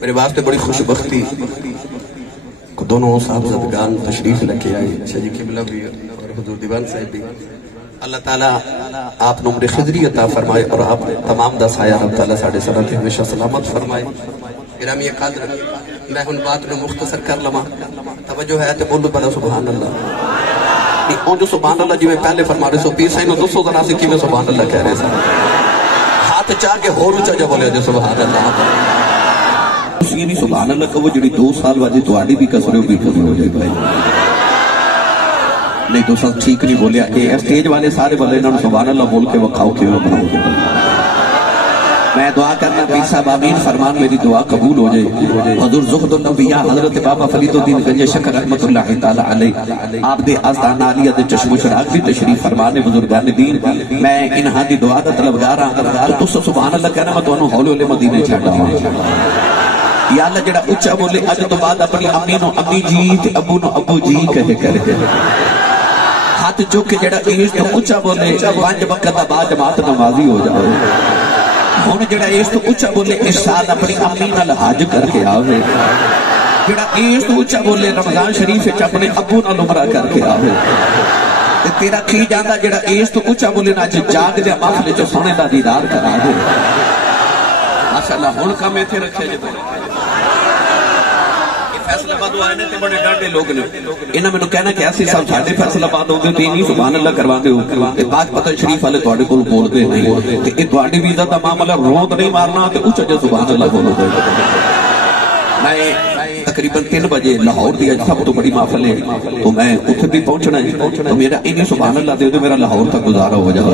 میرے واسطے بڑی خوشبختی دونوں صاحبزادگان تشریف لکھے آئے، شاہ جی قبلہ بھی اور حضور دیوان صاحب بھی۔ اللہ تعالیٰ آپ نے عمر خضری عطا فرمائے اور آپ نے تمام دا سایہ رب تعالیٰ ساڑھے سرات ہمیشہ سلامت فرمائے۔ گرامی قدر میں ہن بات نے مختصر کر لما، توجہ ہے تے بولو پڑا سبحان اللہ۔ اون جو سبحان اللہ جی میں پہلے فرما رہے سو پیر سائنو 200 ذرا سے کی میں سبحان اللہ کہہ رہے سا، ہاتھ چاہ کے ہور اچھا جا بولے جو سبحان اللہ۔ یہ نہیں سبحان اللہ کہ وہ جڑی 2 سال واجی تو آڈی بھی کسرے بھی پوری ہو جائے بھائی، نہیں تو سب ٹھیک نہیں بولیا کہ اسٹیج والے سارے بلے انہوں نے سبحان اللہ بول کے وکھاؤ کے وہ بناؤ گے۔ میں دعا کرنا پیر صاحب آمین فرمان، میری دعا قبول ہو جائے۔ حضور زہد النبیاء حضرت بابا فرید الدین گنج شکر رحمت اللہ تعالی علیہ آپ دے آستان عالیہ دے چشم و چراغ بھی تشریف فرمانے بزرگان دین، میں انہاں دی دعا دا طلبگار ہاں، تو سبحان اللہ کہنا میں تمہیں ہولے ہولے مدینے چھڑا ہوں۔ یا اللہ جڑا اچھا بولے اج تو بعد اپنی امی نو امی جی تے ابو نو ابو جی کہے کرے، ہاتھ چوک کے جڑا ایس تو اچھا بولے 5 وقت بعد جماعت نمازی ہو جائے۔ ہن جڑا ایس تو اچھا بولے اس سال اپنی امی نال حج کر کے آوے، جڑا ایس تو اچھا بولے رمضان شریف وچ اپنے ابو نال عمرہ کر کے آوے، تے تیرا کی جاندا جڑا ایس تو اچھا بولے نا جاگ دے محفل چ سونے دا دیدار کرا دے۔ ماشاءاللہ ہن کم ایتھے رکھے جے فیصلہ آباد آئے نے تے بڑے ڈاڈے لوگ نے، انہاں میں کہنا کہ ایسی صاحب ساڈے فیصلہ آباد ہوندے تے نہیں سبحان اللہ کرواندے ہو تے پاک پتہ شریف والے تواڈے کول بولدے نہیں تے اے تواڈی بھی عزت دا معاملہ روند نہیں مارنا تے اونچا جے سبحان اللہ بولو۔ میں تقریباً 3 بجے لاہور دی سب تو بڑی محفل ہے تو میں اتھے بھی پہنچنا ہے تو میرا انہی سبحان اللہ دے دو میرا لاہور تک گزارا ہو جائے۔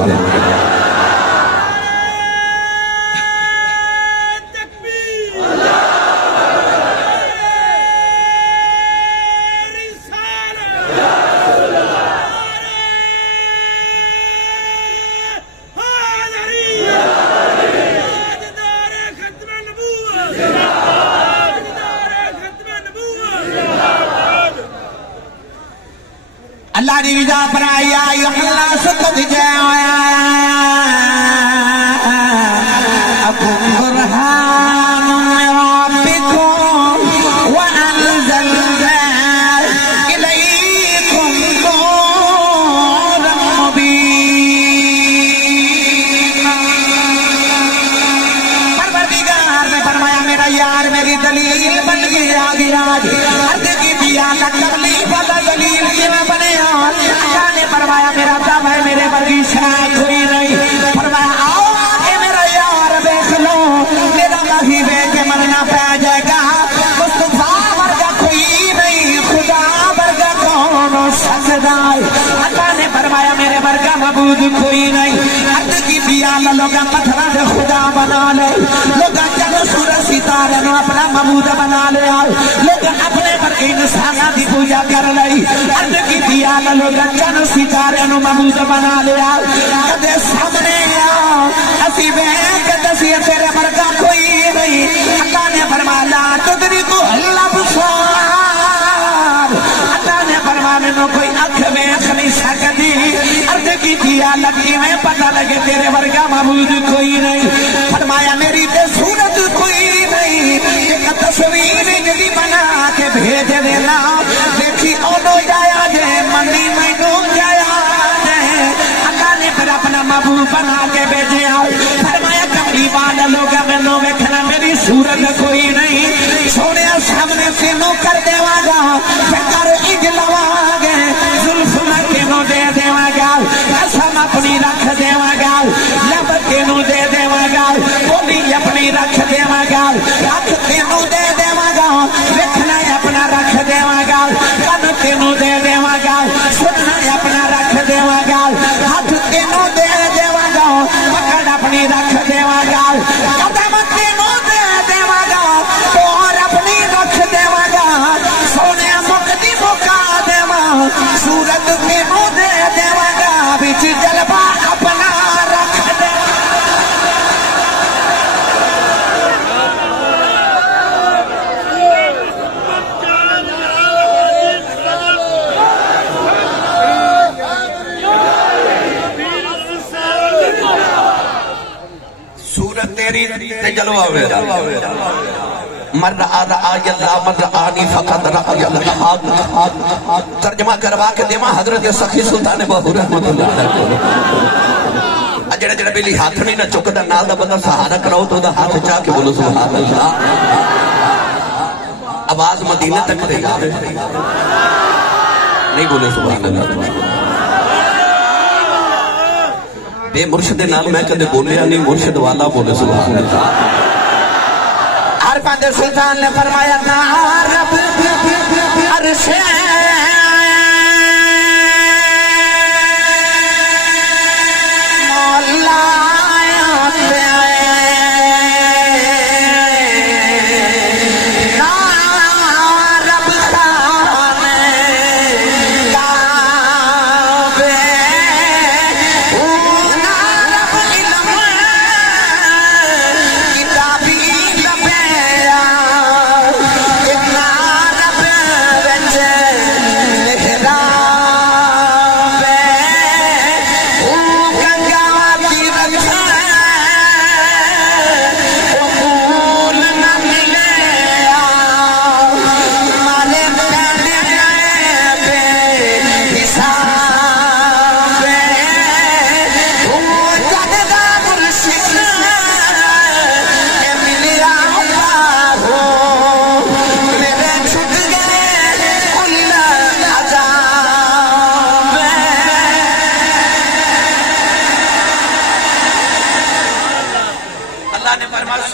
اللہ نے رضا فرمایا یا اللہ سکت جایا اکم برہان ربکم وانزلنا الیکم نورا مبینا۔ پروردگار نے فرمایا میرا یار میری دلیل بن گیا گراج، عرض کی دیا لکرلی والا دلیل کی میں بنے۔ اللہ نے فرمایا میرا دم ہے میرے ورگی شاہ کوئی نہیں، فرمایا آؤ آگے میرا یار دیکھ لو، میرا مہی بے کے مرنا پہ جائے گا، مصطفیٰ ورگا کوئی نہیں، خدا ورگا کون سجدہ۔ اللہ نے فرمایا میرے ورگا معبود کوئی نہیں، عرض کی دیا لوگا پتھرہ سے خدا بنا لے، لوگا چلو سورج ستارے نو اپنا معبود بنا لے، لوگا اپنے ورگی انسانہ دی پوجا کر لئی، عرض کی دیا لوگا چلو ستارے نو معبود بنا لے، کدے سامنے آؤ اسی بیک دسی تیرے ورگا کوئی نہیں۔ اللہ نے فرمایا لا تدرکو الابصار، اللہ نے فرمایا میں کوئی اکھ ویکھ نہیں سکتی، عرض کی دیا لگی میں پتہ لگے تیرے ورگا معبود کوئی نہیں، فرمایا میری تے صورت کوئی نہیں، ایک تصویر جدی بنا کے بھیج دینا، دیکھی اونو جایا جے منی میں نو جایا جے، اللہ نے پھر اپنا محبوب بنا کے بھیجے آؤ، فرمایا کملی والا لوگا میں نو ویکھنا میری صورت کوئی نہیں، سونے سامنے سے نو کر دے واگا فکر اج لوا گے، زلف میں کے نو دے دے واگا، قسم اپنی رکھ دے واگا، لب کے نو دے دے واگا، بولی اپنی رکھ دے واگا، اکھ کے نو دے دے واگا، ویکھنا اپنا رکھ دے واگا، کن کے نو دے دے واگا، سننا اپنا رکھ دے واگا، ہاتھ کے نو دے دے واگا، پکڑ اپنی رکھ دے واگا، قدم کے نو دے دے واگا، پور اپنی رکھ دے واگا، سونے مقدی مکا دے واگا، صورت کے نو دے دے واگا، بچ جلبہ اپنا رکھ دے تیری تے جلوہ ہوئے مر رعای اللہ مر رعانی فقط رعای اللہ. ترجمہ کروا کے دیما حضرت سخی سلطان بہو رحمت اللہ علیہ. جڑا جڑا بیلی ہاتھ نہیں نہ چکتا نال دا بندہ سہارا کراؤ تو دا ہاتھ چاہ کے بولو سبحان اللہ. آواز مدینہ تک دے گا نہیں بولے سبحان اللہ. بے مرشد نال میں کدے بولیا نہیں مرشد والا بولے سبحان اللہ. عرفان سلطان نے فرمایا نا رب عرش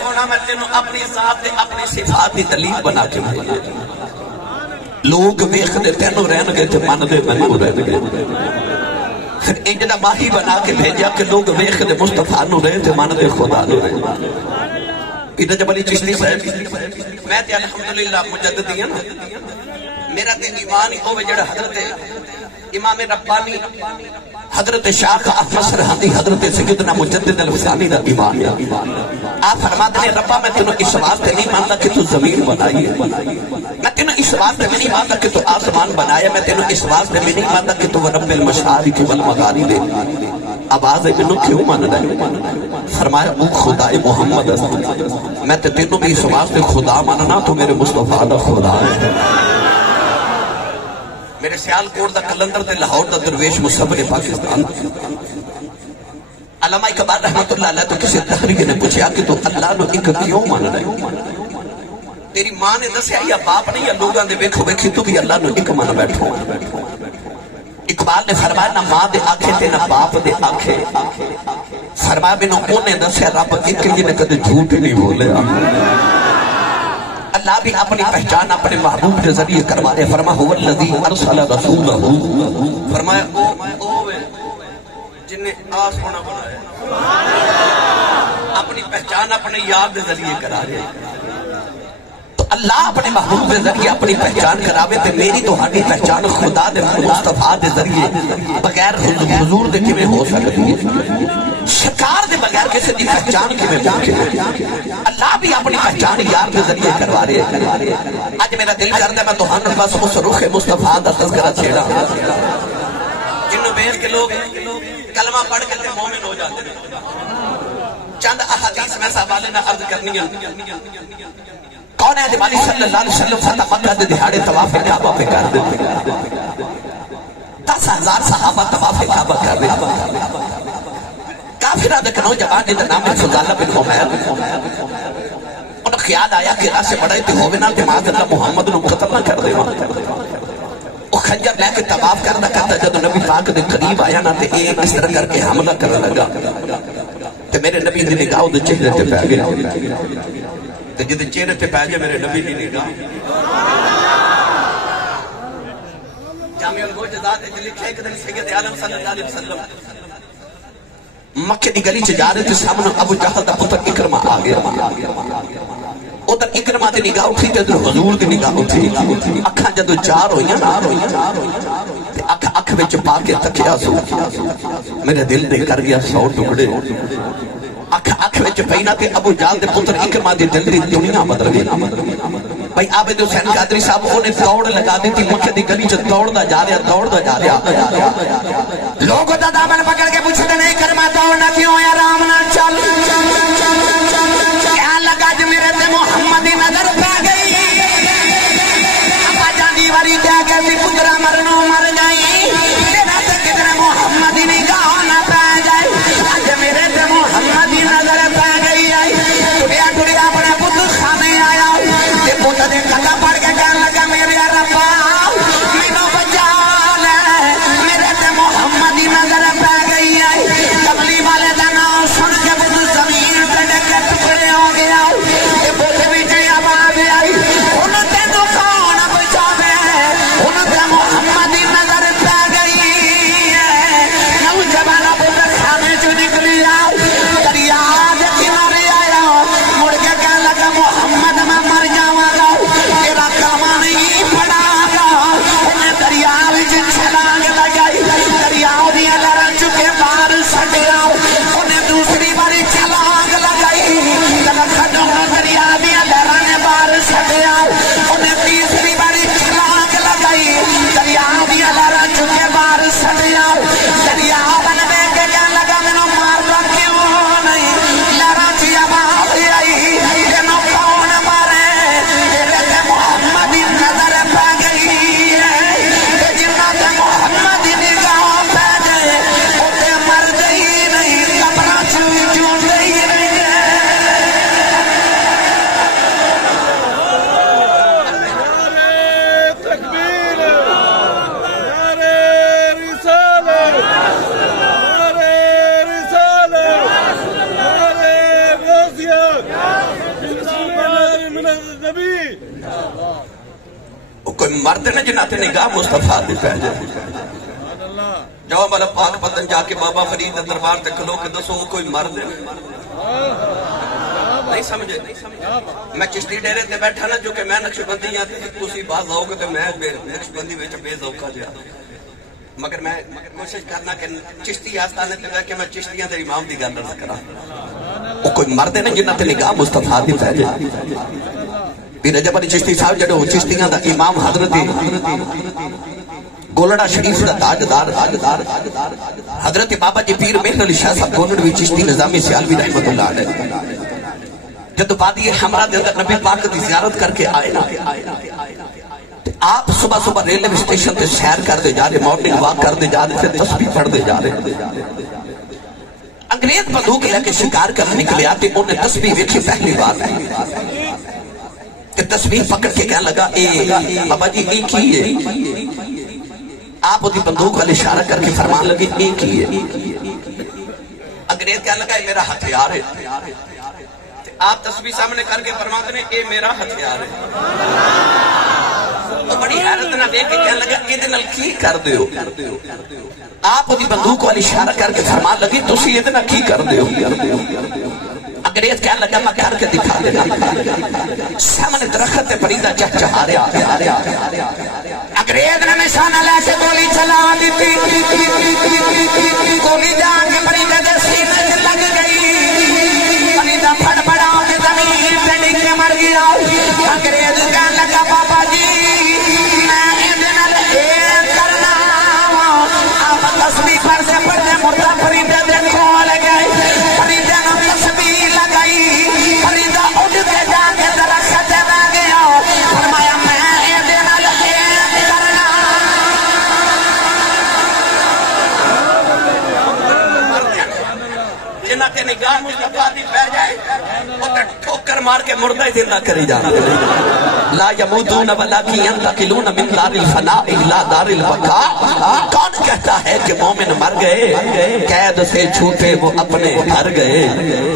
مولا اپنی ذات دے اپنی صفات دی دلیل بنا کے بھیجا. لوگ ویکھ دے تینوں رہن گے تے من دے مینوں رہن گے. پھر انجدا ماہی بنا کے بھیجا کہ لوگ ویکھ دے مصطفیٰ نو رہے تے من دے خدا نو رہے. ادھر جب علی چشتی صاحب میں تے الحمدللہ مجددی ہاں. میرا تے ایمان ہی ہوے جڑا حضرت امام ربانی حضرت شاہ احمد سرہندی حضرت سیدنا مجدد الفسانی دا ایمان ہے. آپ فرماتے ہیں ربا میں تینوں اس واسطے نہیں مانتا کہ تو زمین بنائی ہے. میں تینوں اس واسطے میں نہیں مانتا کہ تو آسمان بنایا. میں تینوں اس واسطے میں نہیں مانتا کہ تو رب المشارق والمغارب دے. آواز ہے منو کیوں مان رہا ہے؟ فرمایا وہ خدا محمد ہے. میں تینوں بھی اس واسطے خدا ماننا تو میرے مصطفیٰ دا خدا ہے. میرے سیالکوٹ دا کلندر تے لاہور دا درویش مصور پاکستان علامہ اقبال رحمت اللہ علیہ تو کسی تحریک نے پوچھا کہ تو اللہ نو ایک کیوں مان رہے ہو؟ تیری ماں نے دسیا یا باپ نہیں یا لوگاں دے ویکھو ویکھی تو بھی اللہ نو ایک مان بیٹھو. اقبال نے فرمایا نہ ماں دے آنکھیں تے نہ باپ دے آنکھیں. فرمایا بینو انہیں دسیا رب ایک جنہیں کدے جھوٹ نہیں بولے. اللہ بھی اپنی پہچان اپنے محبوب کے ذریعے کروا دے. فرمایا هو الذی ارسل رسولہ. فرمایا اوے جن نے آسمانہ بنایا اپنی پہچان اپنے یاد کے ذریعے کرا دے. تو اللہ اپنے محبوب کے ذریعے اپنی پہچان کراوے تے میری تو ہاڈی پہچان خدا دے مصطفیٰ دے ذریعے بغیر حضور دے کیویں ہو سکتی ہے؟ شکار دے بغیر کسی دی پہچان کیویں ممکن ہے؟ اللہ بھی اپنی پہچان یار کے ذریعے کروا رہے ہیں. آج میرا دل کرتا ہے میں تہانوں بس اس رخ مصطفیٰ دا تذکرہ چھیڑا جنوں بیچ کے لوگ کلمہ پڑھ کے تے مومن ہو جاتے ہیں. چند احادیث میں حوالے نہ عرض کرنی ہے. کون ہے دیوالی صلی اللہ علیہ وسلم فتح مکہ دے دہاڑے طواف کعبہ پہ کر دے. 10,000 صحابہ طواف کعبہ کر دے. کافرہ دے نوجوان جدا نام ہے فضالہ بن عمیر. انہوں خیال آیا کہ راسے بڑھائی تے ہوئے نا تے معاذ اللہ محمد نو قتل نہ کر دے. وہ خنجر لے کے طواف کرنا کرتا جب نبی پاک دے قریب آیا نا تے ایک اس طرح کر کے حملہ کرنے لگا تے میرے نبی دی نگاہ دے چہرے تے پہ گیا. تے جدے چہرے تے پہ گیا میرے نبی دی نگاہ جامع المعجزات وچ لکھا ہے کہ سید عالم صلی اللہ علیہ وسلم مکے دی گلی چ جا رہے تھے. سامنے ابو جہل دا پتر اکرمہ آ گیا. ادھر اکرمہ دی نگاہ اٹھی تے ادھر حضور دی نگاہ اٹھی. اکھاں جدوں چار ہوئیاں نا تے اکھ وچ پا کے تکیا سو میرے دل دے کر گیا 100 ٹکڑے. اکھ وچ پینا تے ابو جہل دے پتر اکرمہ دی دل دی دنیا بدل گئی. بھائی عابد حسین قادری صاحب انہیں دوڑ لگا دی تھی. مکے دی گلی چ دوڑدا جا رہا. لوگ دا دامن پکڑ کے پوچھتے نہیں کرما دوڑنا کیوں آرام نہ چل. کیا لگا جو میرے تے محمدی نظر پہ پوتا دے قدم پڑ کے کہنے لگا میرے ربا مینوں بچا لے میرے تے محمد دی نظر پہ گئی ہے کملی والے دا نام سن کے بدھ زمین تے ڈکے ٹکڑے ہو گیا یہ بوتے وچ آواز آئی ہن تینوں کون بچاوے ہن تے محمد دی نظر پہ گئی ہے نوجوان بدھ خانے چ نکلی آؤ دریا دے کنارے آیا مڑ کے کہنے لگا محمد میں مر جاواں گا تیرا کلمہ نہیں پڑھاں گا انہیں دریا وچ چھلانگ لگائی دریا دیاں لہراں چکے باہر سٹیا انہیں دوسری باری چھلانگ لگائی جب کھڈوں دریا دیاں لہراں نے باہر سٹیا انہیں تیسری باری چھلانگ لگائی دریا دیاں لہراں چکے باہر سٹیا دریا بن دے کے کہنے لگا مینوں ماردا کیوں نہیں لہراں چ آواز آئی تینوں کون مارے تیرے تے محمد دی نظر پہ گئی ہے جنہاں تے محمد دی نگاہ پہ گئے او تے مر گئی نہیں قبراں چ جوندے ہی رہ گئے تکبیر نعرہ رسالت نعرہ رسالت نعرہ غوثیت زندہ من النبی کوئی مرد نے جنہ تے نگاہ مصطفیٰ دی پہ جائے جاؤ والا پاک پتن جا کے بابا فرید دربار تے کھلو کے دسو کوئی مرد ہے نہیں سمجھے میں چشتی ڈیرے تے بیٹھا نا جو کہ میں نقش بندی ہاں تسی باز آؤ گے تے میں نقش بندی وچ بے ذوقہ جا مگر میں کوشش کرنا کہ چشتی آستانے تے بیٹھ کے میں چشتیاں تے امام دی گل نہ کراں او کوئی مرد ہے نا جنہ تے نگاہ مصطفیٰ دی پہ جائے پیر رجب علی چشتی صاحب جڑو چشتیاں دا امام حضرت گولڑا شریف دا تاجدار حضرت بابا جی پیر مہر علی شاہ صاحب گولڑوی چشتی نظامی سیالوی رحمت اللہ علیہ جب وادی حمرہ دے اندر نبی پاک دی زیارت کر کے آئے نا آپ صبح صبح ریلوے اسٹیشن تے سیر کر دے جا رہے مارننگ واک کر دے جا رہے پھر تسبیح پڑھ دے جا رہے انگریز بندوق لے کے شکار کر نکلے آتے انہیں تسبیح ویکھی پہلی بار کہ تسبیح پکڑ کے کہنے لگا اے بابا جی ایک ہی ہے آپ وہ بندوق والے اشارہ کر کے فرمان لگے ایک ہی ہے انگریز کہنے لگا اے میرا ہتھیار ہے آپ تسبیح سامنے کر کے فرمان دیں اے میرا ہتھیار ہے تو بڑی حیرت نہ دیکھ کے کہنے لگا اے دنال کی کر دیو آپ وہ بندوق والے اشارہ کر کے فرمان لگے تسی اے دنال کی کر دیو انگریز کہنے لگا میں کر کے دکھا دینا سامنے درخت پریدہ چہچہا رہا انگریز نے نشانہ لے کے گولی چلا دیتی گولی جان کے پریدہ دے سینے سے لگ گئی پریدہ پھڑ پڑا کے زمین پہ ڈگ کے مر گیا انگریز کہنے لگا بابا جی میں ادھر ایک کرنا آپ تسبیح پر سے پڑھتے مردہ پریدہ دے کھول گئے پریدہ نے تسبیح لگائی پریدہ اٹھ کے جا کے درخت نہ گیا فرمایا میں ادھر ایک کرنا جنہ تے نگاہ مصطفیٰ دی پہ جائے وہ تے ٹھوکر مار کے مردہ ہی زندہ کری جا لا یموتون ولکن ینتقلون من دار الفناء الى دار البقاء کون کہتا ہے کہ مومن مر گئے قید سے چھوٹے وہ اپنے گھر گئے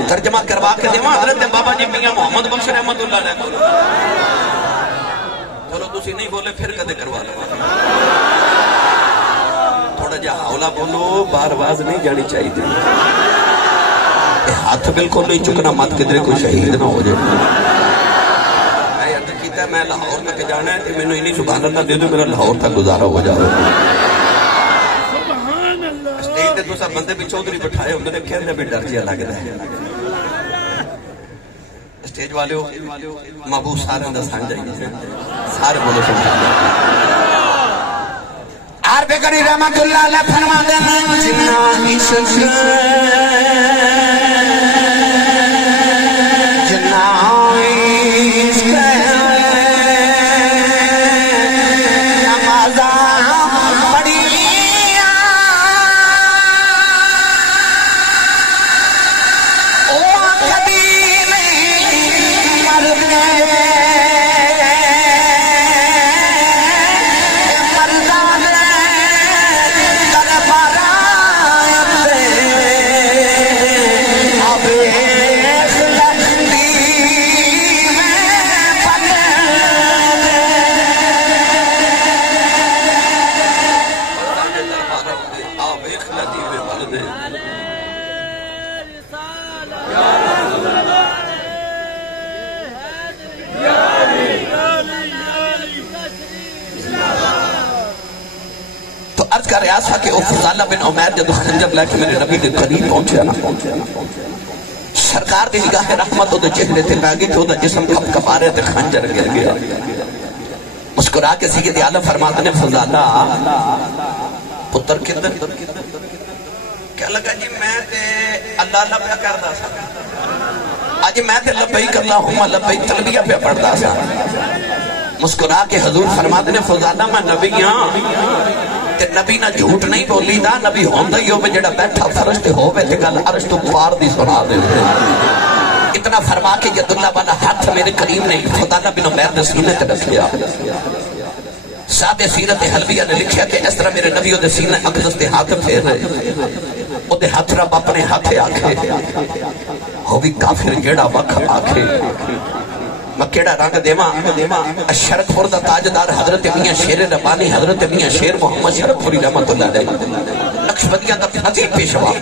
ترجمہ کروا کے دیواں حضرت بابا جی میاں محمد بخش رحمت اللہ علیہ چلو تسی نہیں بولے پھر کدے کروا لو تھوڑا جا حولا بولو بار باز نہیں جانی چاہیے ہاتھ بالکل نہیں چکنا مت کدھر کوئی شہید نہ ہو جائے میں لاہور تک جانا ہے کہ میں نے انہی سبحان اللہ دے دو میرا لاہور تک گزارا ہو جا رہا اسٹیج تے دوسرا بندے بھی چودھری بٹھائے ہوں نے کہنے بھی ڈر جیا لگ رہا ہے اسٹیج والے محبوب سارے اندر سان جائیے سارے بولو سبحان اللہ عرب کری رحمت اللہ علیہ فرما دینا جنہ عشق جنہ کر رہا تھا کہ فضالہ بن عمیر جب خنجر لے کے میرے نبی کے قریب پہنچے نا، سرکار دی نگاہ رحمت دے چہرے تے پہ گئی تو دا جسم کھپ کھپا رہے تے خنجر گر گیا۔ مسکرا کے سید عالم فرماتے نے فضالہ پتر کدھر؟ کیا لگا جی میں تے اللہ اللہ پہ کردا سا، آج میں تے لبیک اللہم لبیک تلبیہ پہ پڑھدا سا۔ مسکرا کے حضور فرماتے نے فضالہ میں نبی ہاں تے نبی نہ جھوٹ نہیں بولی دا، نبی ہوندہ ہی ہوئے جڑا بیٹھا فرشتے ہوئے تے گل عرش تو خوار دی سنا دے۔ اتنا فرما کے ید اللہ والا ہاتھ میرے کریم نے فضالہ بن عمیر دے سینے تے رکھیا۔ سادے سیرت حلبیہ نے لکھیا کہ اس طرح میرے نبی دے سینے اقدس دے ہاتھ پھیر رہے، او دے ہاتھ رب اپنے ہاتھے آکھے ہو بھی کافر جیڑا وقت آکھے میں کیڑا رنگ دیما شرک پور دا تاجدار حضرت میاں شیر ربانی حضرت میاں شیر محمد شرک پوری رحمت اللہ علیہ نقشبندیاں دا عظیم پیشوا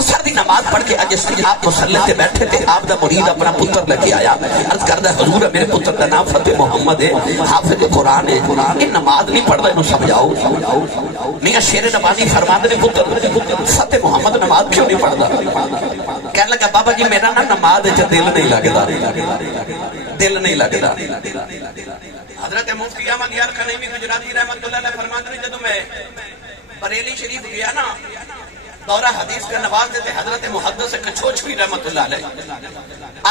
اثر دی نماز پڑھ کے اج آپ مسلح تے بیٹھے تھے، آپ دا مرید اپنا پتر لے کے آیا، عرض کردہ حضور میرے پتر دا نام فتح محمد ہے، حافظ قرآن ہے، یہ نماز نہیں پڑھ رہا انہوں سمجھاؤ۔ میاں شیر ربانی فرماتے نے پتر فتح محمد نماز کیوں نہیں پڑھ رہا؟ کہنے لگا بابا جی میرا نا نماز دل نہیں لگتا، دل نہیں لگتا۔ حضرت مفتی احمد یار خنیمی گجراتی رحمت اللہ علیہ فرماتے نے جدوں میں بریلی شریف گیا نا دورہ حدیث کا نواز دیتے حضرت محدث کچھوچوی رحمت اللہ علیہ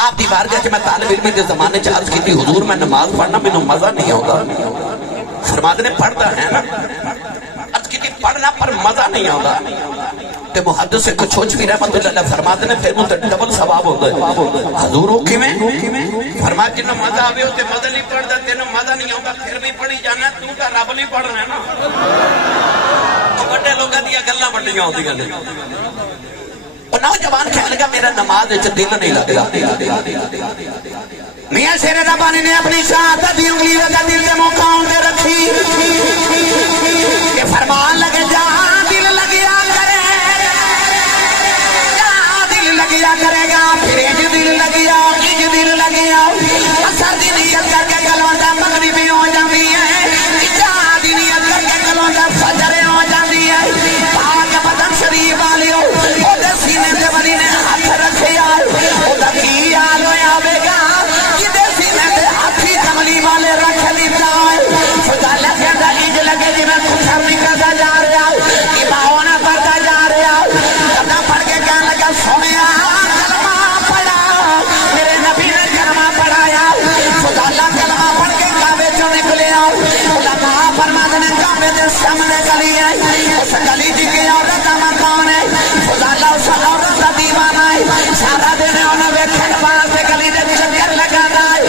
آپ دی بارگاہ کہ میں طالب علمی دے زمانے چ عرض کی تھی حضور میں نماز پڑھنا میں مزہ نہیں ہوتا، فرماتے نے پڑھتا ہے نا، عرض کی تھی پڑھنا پر مزہ نہیں ہوتا، تے محدث کچھوچوی رحمت اللہ علیہ فرماتے نے پھر مجھے ڈبل ثواب ہوتا ہے۔ حضور ہو کی میں فرماتے جنہوں مزہ آوے ہوتے مزہ نہیں پڑھتا، تینوں مزہ نہیں ہوگا پھر بھی پڑھی جانا، تو کا رب نہیں پڑھ رہا ہے نا، بڑے لوگاں دیا گلاں بڑیاں ہوندیاں نے۔ اور نوجوان کہنے لگا میرا نماز وچ دل نہیں لگدا۔ میاں شیر ربانی نے اپنی شہادت دی انگلی لگا دل کے مقام پہ رکھی کہ فرمان لگے جہاں دل لگیا کرے، جہاں دل لگیا کرے گا پھر دل لگیا دل لگیا اثر دی نیت کر کے کلوندہ مغربی ہو جاتی ہے، جہاں دی نیت کر کے کلوندہ فجر ہو جاتی ہے۔ پاک بدن شریف والیو او دے سینے تے بنی نے ہاتھ رکھیا، او دا کی حال ہویا بے گا جدے سینے تے ہاتھی کملی والے رکھ لیتا ہے۔ خدا لگے دا ایج لگے جی میں کچھر نکلتا جا رہا ایماؤنا پڑھتا جا رہا، کتا پڑھ کے کہنے لگا سنیا کلمہ پڑھا، میرے نبی نے کلمہ پڑھایا، خدا اللہ کلمہ پڑھ کے کعبے چوں نکلے آؤ، علماء فرماتے نے کعبے دے سامنے گلی ہے، اس گلی جی کی عورت مکان ہے، خدا اللہ اس عورت کا دیوانہ ہے، سارا دن انہوں نے کھڑ پاس سے گلی دے چکر لگا رہا ہے،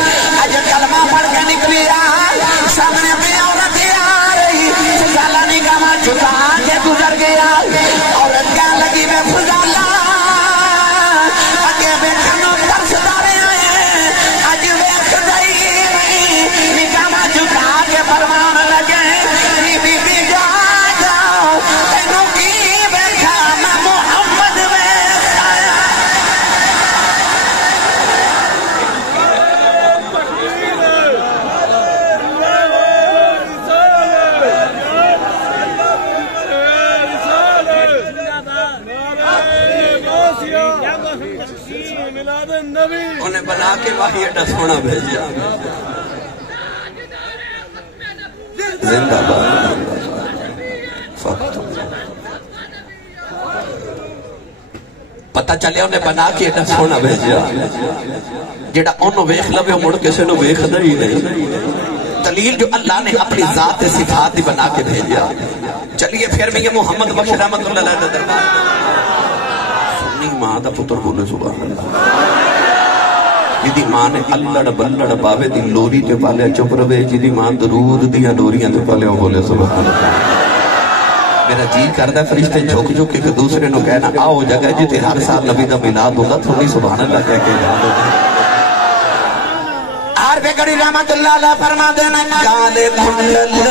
اج کلمہ پڑھ کے نکلی آئے سامنے میں عورت آ رہی، فضالہ نگاہ چھپا کے گزر گیا، عورت کہنے لگی میں فضالہ اگے بیٹھنوں ترس دارے آئے اج ویکھ دئی نگاہ چھپا کے فرمان لگے نی بی بی جا جاؤ تینوں کی بیٹھا میں محمد ویکھ آیا۔ انہیں بنا کے وحی اڈا سونا بھیجا، زندہ باد فقط پتہ چلے انہیں بنا کے اڈا سونا بھیجا جیڑا انہوں ویکھ لوے مڑ کسے نو ویکھ دا ہی نہیں، دلیل جو اللہ نے اپنی ذات صفات دی بنا کے بھیجا۔ چلیے پھر میں یہ محمد بخش رحمت اللہ علیہ دربار سنی ماں دا پتر بولے سبحان اللہ، جدی ماں نے اللہ بلڑ باوے دی لوری تے پالے چپ روے، جدی ماں درود دیا لوریاں تے پالے بولے سبحان اللہ۔ میرا جی کردہ فرشتے جھوک جھوک ایک دوسرے نو کہنا آؤ جگہ جتے ہر سال نبی دا میلاد ہوگا تھوڑی سبحان اللہ کہہ کے یاد ہوگا۔ عارف گڑی رحمت اللہ علیہ فرما دینا کالے کھنڈل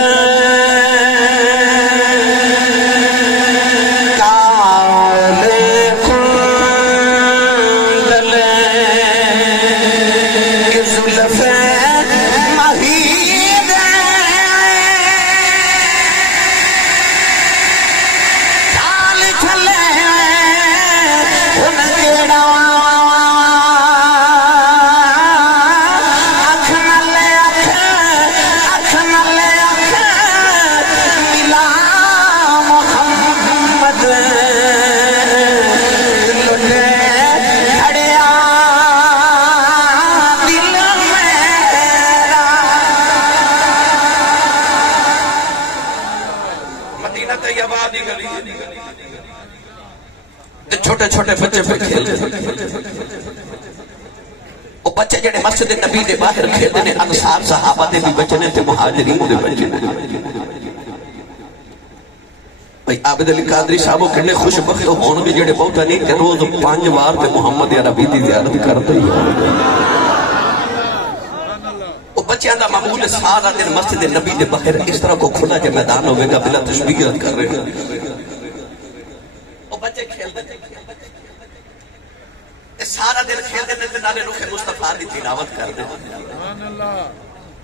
چھوٹے چھوٹے بچے پہ کھیل وہ بچے جڑے مسجد نبی دے باہر کھیلتے نے انصار صحابہ دے بھی بچے نے تے مہاجرین دے بچے نے بھئی عابد علی قادری صاحب کنے خوش بخت ہون گے جڑے بہتا نہیں کہ روز 5 بار تے محمد عربی دی زیارت کرتے ہی وہ بچیاں دا معمول سارا دن مسجد نبی دے باہر اس طرح کو کھلا کے میدان ہوئے گا بلا تشبیہت کر رہے ہیں وہ بچے کھیلتے سارا دن کھیلتے ہیں نالے رخ مصطفیٰ دی تلاوت کرتے ہیں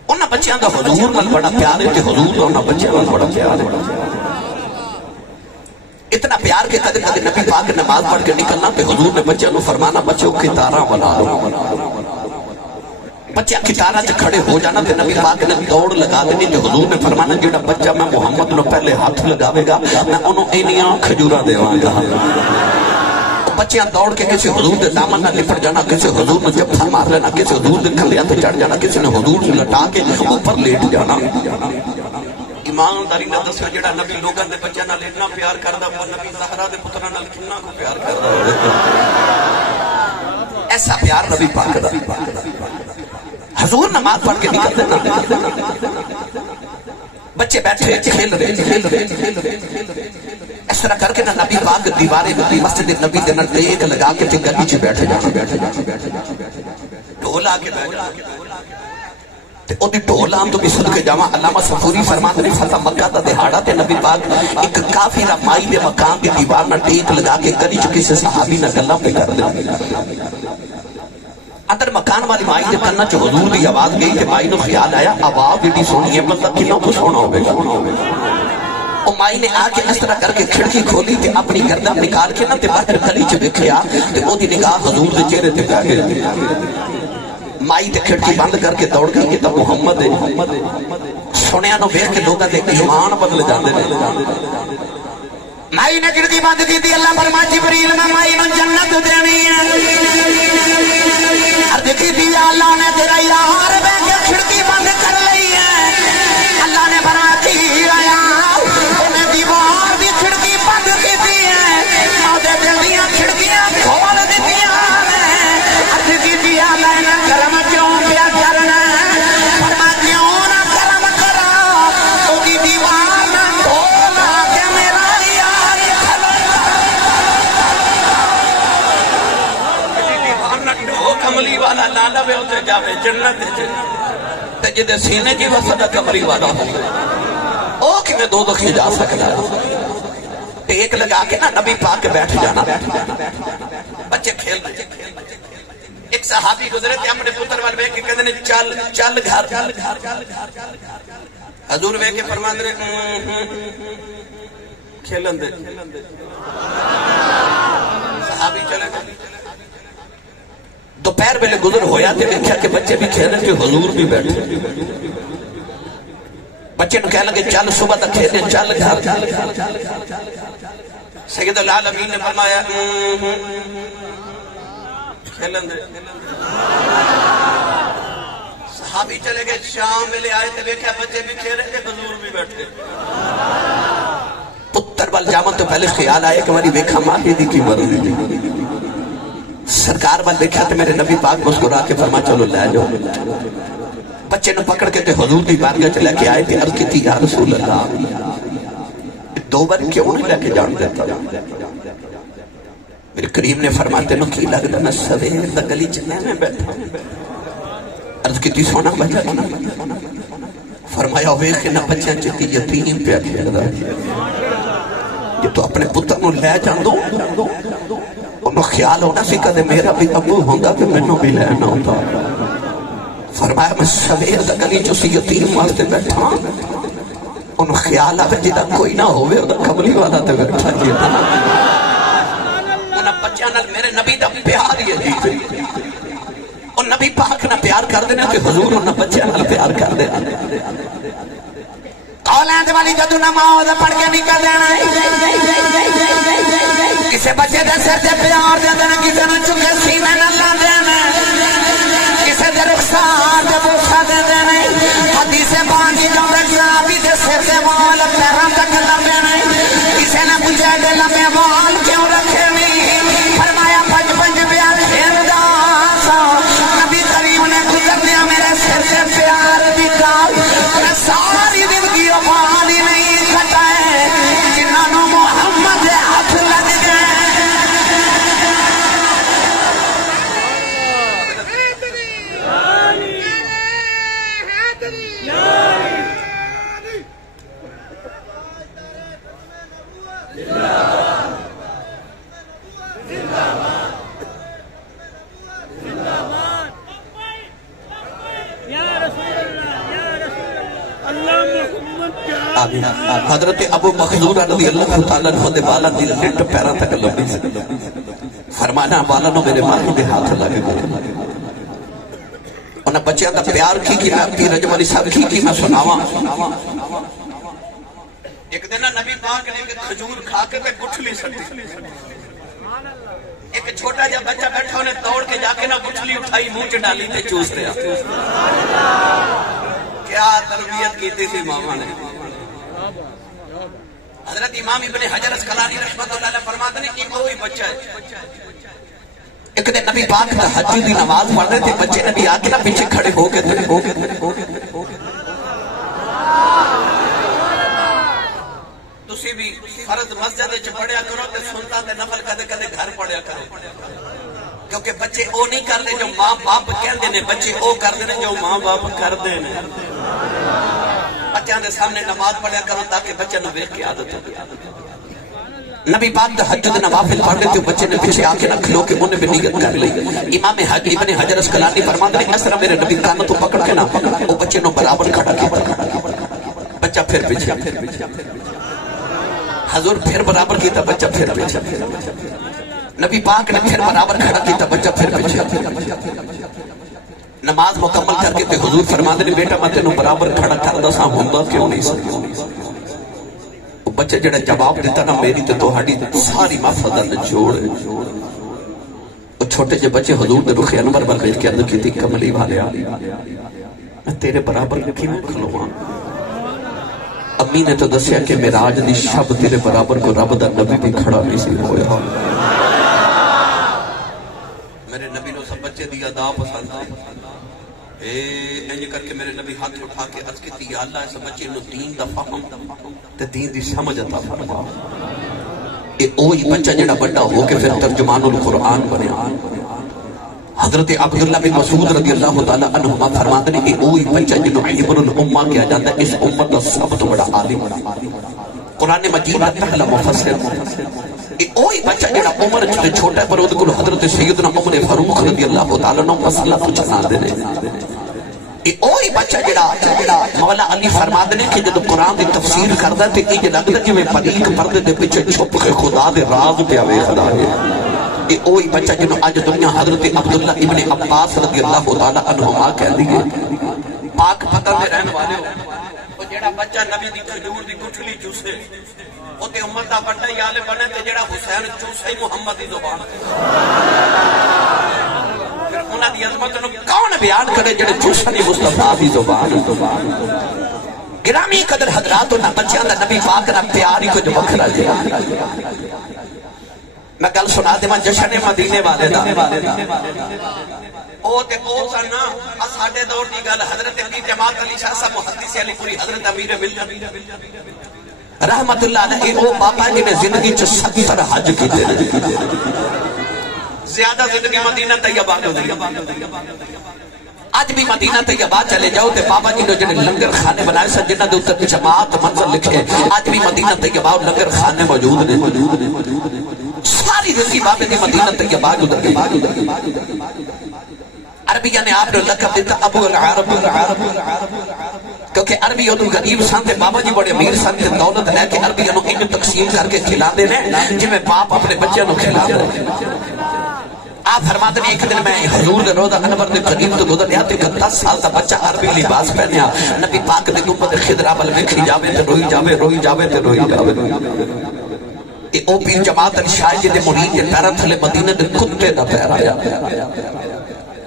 انہاں بچیاں دا حضور نال بڑا پیار ہے کہ حضور دا انہاں بچیاں نال بڑا پیار ہے اتنا پیار کہ کدے کدے نبی پاک نماز پڑھ کے نکلنا پہ حضور نے بچیاں نو فرمانا بچوں کی تارہ بنا لو بچیاں کی تارہ سے کھڑے ہو جانا تے نبی پاک نے دوڑ لگا دینی تے حضور نے فرمانا جیڑا بچہ میں محمد نو پہلے ہاتھ لگاوے گا میں انہوں اینیاں کھجورہ دیواں گا بچیاں دوڑ کے کسی حضور دے دامن نہ لپٹ جانا کسی حضور نے جب پھر مار لینا کسی حضور دے کھلیاں تے چڑھ جانا کسی نے حضور سے لٹا کے اوپر لیٹ جانا ایمانداری نے دسیا جڑا نبی لوگاں دے بچیاں نال اتنا پیار کردا وہ نبی زہرا دے پتراں نال کتنا کو پیار کردا ایسا پیار نبی پاک دا حضور نماز پڑھ کے نکلتے نا بچے بیٹھے کھیل رہے اس طرح کر کے نا نبی پاک دیوارے مسجد نبی دے نال ٹیک لگا کے تے گلی چ بیٹھے جانا ڈھولا کے بیٹھ تے او دی ڈھولا ہم تو بھی صدقے جاواں علامہ صفوری فرماتے نے فتح مکہ دا دہاڑا تے نبی پاک ایک کافر مائی دے مقام دی دیوار نال ٹیک لگا کے گلی چ کسی صحابی نال گلاں پہ کر دے اندر مکان والی مائی دے کناں چ حضور دی آواز گئی تے مائی نو خیال آیا آواز ایڈی سونی ہے بندہ کتنا کو سونا ہوے گا او مائی نے آ کے اس طرح کر کے کھڑکی کھولی تے اپنی گردن نکال کے نا تے باہر گلی چ ویکھیا تے او دی نگاہ حضور دے چہرے تے پہ گئی مائی تے کھڑکی بند کر کے دوڑ گئی کہ تا محمد ہے سنیا نو ویکھ کے لوگاں دے ایمان بدل جاندے نے مائی نے کھڑکی بند کی تھی اللہ فرما جبریل میں مائی نو جنت دینی ہے عرض کی تھی اللہ نے تیرا یار بیٹھ کے کھڑکی بند کر لئی ہے اللہ نے فرما کی آیا انہیں دیوار دی کھڑکی بند کی تھی ہے مودے دل دیاں کھڑکیاں کھول دیتی ہیں عرض کی تھی اللہ نے کرم کیوں پیا کرنا فرما کیوں نہ کرم کرا تو دی دیوار نہ کھولا کہ میرا کملی والا لالا بے ہوتے جاوے جنت تے جدے سینے کی وسط کملی والا ہو او کہ میں دو دکھے جا سکتا ایک لگا کے نا نبی پاک کے بیٹھ جانا بچے کھیل رہے ایک صحابی گزرے تھے اپنے پتر والے بے کہ کہتے ہیں چل چل گھر حضور بے کے فرمان رہے کھیلن دے صحابی چلے گئے دوپہر ویلے گزر ہویا تے دیکھا کہ بچے بھی کھیلے تھے حضور بھی بیٹھے بچے نے کہہ لگے چل صبح تک کھیلے چل گھر سید العالمین نے فرمایا کھیلن دے صحابی چلے گئے شام ویلے آئے تے دیکھا بچے بھی کھیلے تھے حضور بھی بیٹھے پتر وال جامن تو پہلے خیال آئے کہ ہماری ویکھا ماں کی دی کی مرضی دی سرکار بات دیکھا تے میرے نبی پاک مسکرا کے فرما چلو لے جاؤ بچے نے پکڑ کے تے حضور دی بارگاہ چلے کے آئے تھے عرض کی تھی یا رسول اللہ دو بار کیوں نہیں لے کے جان دیتا میرے کریم نے فرماتے نو کی لگتا نہ سویر دا گلی چلے میں بیٹھا عرض کی تھی سونا بچہ فرمایا ویخ نہ بچہ چتی یتیم پہ کھیل رہا یہ تو اپنے پتر نو لے جان دو انہوں خیال ہونا سی کہ میرا بھی ابو ہوندہ کہ میں نو بھی لینا ہوتا فرمایا میں سویر دا گلی جو سی یتیم واسطے بیٹھا انہوں خیال آوے جدہ کوئی نہ ہوئے انہوں قبلی والا تے بیٹھا جیتا انہوں بچیاں نال میرے نبی دا پیار یہ جیتے اور نبی پاک نہ پیار کر دینا کہ حضور انہوں بچیاں نال پیار کر دینا اولاد والی جدو نماز پڑھ کے نکل دینا کسے بچے دے سر دے پیار دے دینا کسے نہ چکے سینے نہ لا دینا کسے دے رخصار دے بوسا دے دینا حدیث بانجی جو رکھا بھی دے سر دے وال پیران تک لا دینا کسے نہ پوچھے دے لمبے وال کیوں رکھے نہیں آمین۔ حضرت ابو مخزور رضی اللہ تعالیٰ عنہ دے بالا دل لٹ پیرا تک لمبی سے فرمانا والا نو میرے ماں دے ہاتھ لگے گئے انہیں بچیاں دا پیار کی میں اپنی رجب علی صاحب کی میں سناواں۔ ایک دن نبی پاک نے ایک کھجور کھا کے تے گٹھلی سٹی، ایک چھوٹا جا بچہ بیٹھا انہیں توڑ کے جا کے نہ گٹھلی اٹھائی منہ چ ڈالی تے چوس رہا۔ کیا تربیت کی تھی ماما نے۔ حضرت امام ابن حجر اسقلانی رحمت اللہ علیہ فرماتے ہیں کہ کوئی بچہ ہے، ایک دن نبی پاک تہجد دی نماز پڑھ رہے تھے، بچے نبی آکے نہ پیچھے کھڑے ہو کے تسی بھی فرض مسجد وچ پڑھیا کرو تے سنتا تے نفل کدے کدے گھر پڑھیا کرو، کیونکہ بچے او نہیں کرتے جو ماں باپ کہندے نے، بچے او کردے نے جو ماں باپ کردے نے۔ بچیاں دے سامنے نماز پڑھیا کرو تاکہ بچے نو ویکھ کے عادت ہو۔ نبی پاک تہجد نوافل پڑھ رہے تھے، بچے نے پیچھے آ کے نہ کھلو کے انہیں بھی نیت کر لی۔ امام ابن حجر اسقلانی فرماتے ہیں اس طرح میرے نبی کانوں تو پکڑ کے نہ وہ بچے نو برابر کھڑا کیا، بچہ پھر پیچھے، حضور پھر برابر کیتا، بچہ پھر پیچھے، نبی پاک نے پھر برابر کھڑا کیتا، بچہ پھر پیچھے۔ نماز مکمل کر کے تے حضور فرماتے ہیں بیٹا میں تینوں برابر کھڑا کر دساں ہوندا کیوں نہیں سکتا۔ بچے جڑا جواب دیتا نا میری تے توہاڈی ساری محفل دا نچوڑ ہے۔ وہ چھوٹے جے بچے حضور دے رخ انور ول ویکھ کے عرض کیتی کملی والیا میں تیرے برابر کیوں کھلواں؟ امی نے تو دسیا کہ معراج دی شب تیرے برابر کو رب دا نبی بھی کھڑا نہیں سی ہویا۔ میرے نبی نو سب بچے دی ادا پسند آئی، انج کر کے میرے نبی ہاتھ اٹھا کے عرض کی یا اللہ اس بچے نو دین دا فہم تے دین دی سمجھ عطا فرما۔ اے اوہی بچہ جڑا بڑا ہو کے پھر ترجمان القرآن بنیا۔ حضرت عبداللہ بن مسعود رضی اللہ تعالیٰ عنہما فرماتے ہیں کہ اوہی بچہ جنہوں حبر الامہ کیا جاتا ہے، اس امت کا سب تو بڑا عالم، قرآن مجید کا پہلا مفسر۔ اوہی بچہ جڑا عمر چھوٹا ہے پر وہ حضرت سیدنا عمر فاروق رضی اللہ تعالیٰ عنہ مسئلہ پوچھنا دینے۔ اوہی بچہ جڑا مولا علی فرماتے ہیں کہ جب قرآن دی تفسیر کردا تے یہ لگدا کہ میں پریک پردے دے پیچھے چھپ کے خدا دے راز پہ ویکھدا ہے۔ یہ اوہی بچہ جنہوں آج دنیا حضرت عبداللہ ابن عباس رضی اللہ تعالیٰ عنہما کہہ دیئے پاک پتہ میں رہنے والے ہو، وہ جڑا بچہ نبی دی کھجور دی گٹھلی چوسے وہ تے امت دا بڑا یالے بنے تے جڑا حسین چوسے محمد دی زبان پھر انہاں دی عظمت نو کون بیان کرے جڑے چوسنی مصطفیٰ دی زبان۔ گرامی قدر حضرات انہاں بچیاں دا نبی پاک نہ پیاری کو جو بکھرا دیا۔ میں کل سنا دے میں جشن مدینے والے دا او تے او سنا ساڈے دور دی گل حضرت امیر جماعت علی شاہ صاحب محدث علی پوری حضرت امیر ملت رحمت اللہ علیہ او بابا جی نے زندگی چ 70 حج کیتے زیادہ زندگی مدینہ طیبہ گزری۔ آج بھی مدینہ طیبہ چلے جاؤ تے بابا جی نے جن لنگر خانے بنائے سن جنہ دے اوپر جماعت منزل لکھے، آج بھی مدینہ طیبہ لنگر خانے موجود نے۔ ساری زندگی بابے دی مدینہ طیبہ گزر گئی۔ عربیہ نے آپ نے لقب دیتا ابو العرب، کیونکہ عربی انہوں غریب سن تے بابا جی بڑے امیر سن تے دولت لے کے عربی انہوں انہوں تقسیم کر کے کھلا دینے جی میں باپ اپنے بچے انہوں کھلا دے۔ آپ فرماتے ہیں ایک دن میں حضور دے روضہ انور دے قریب تو گزر لیا تے 10 سال تا بچہ عربی لباس پہنیا، نبی پاک دے گنبد خضرا ول ویکھی جاوے تے روئی جاوے، روئی جاوے تے روئی جاوے۔ اے او پیر جماعت علی شاہ جی دے مرید دے پیراں تھلے مدینے دے کتے دا پیر آیا۔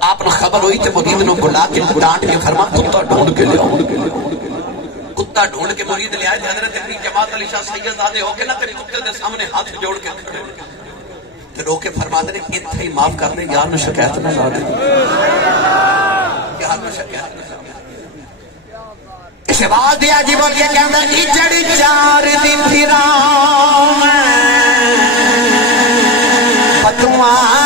آپ نے خبر ہوئی تے مرید نو بلا کے ڈانٹ کے فرما کتا ڈھونڈ کے لے آؤ۔ کتا ڈھونڈ کے مرید لے آئے حضرت پیر جماعت علی شاہ سید زادے ہو کے نہ تے کتے دے سامنے ہاتھ جوڑ کے کھڑے تے رو کے فرما دے اتھے ہی معاف کر دے، یار نو شکایت نہ لا دے، یار نو شکایت نہ لا دے۔ اس بات دیا جی بول کے کہنا اجڑ 4 دن پھراؤں میں پتواں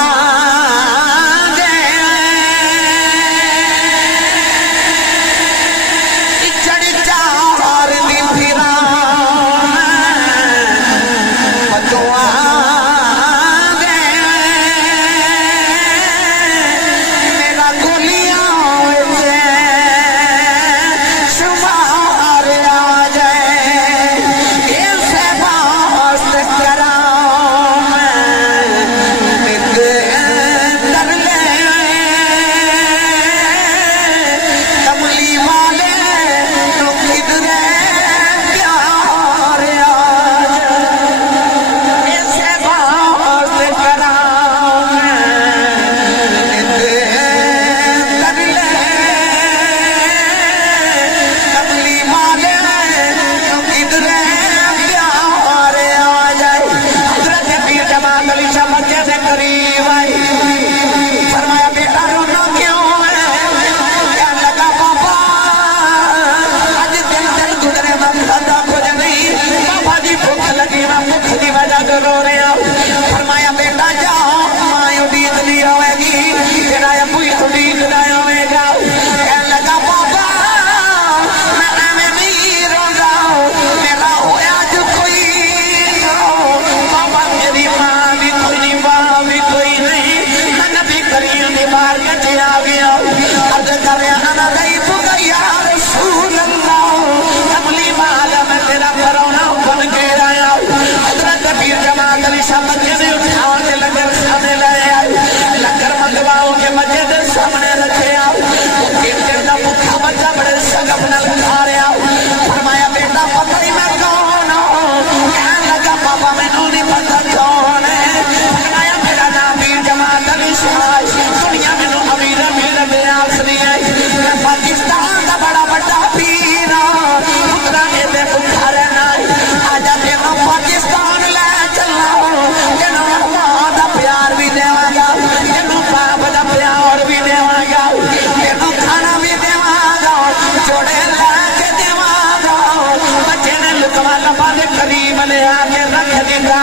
کریم نے آگے رکھ دیتا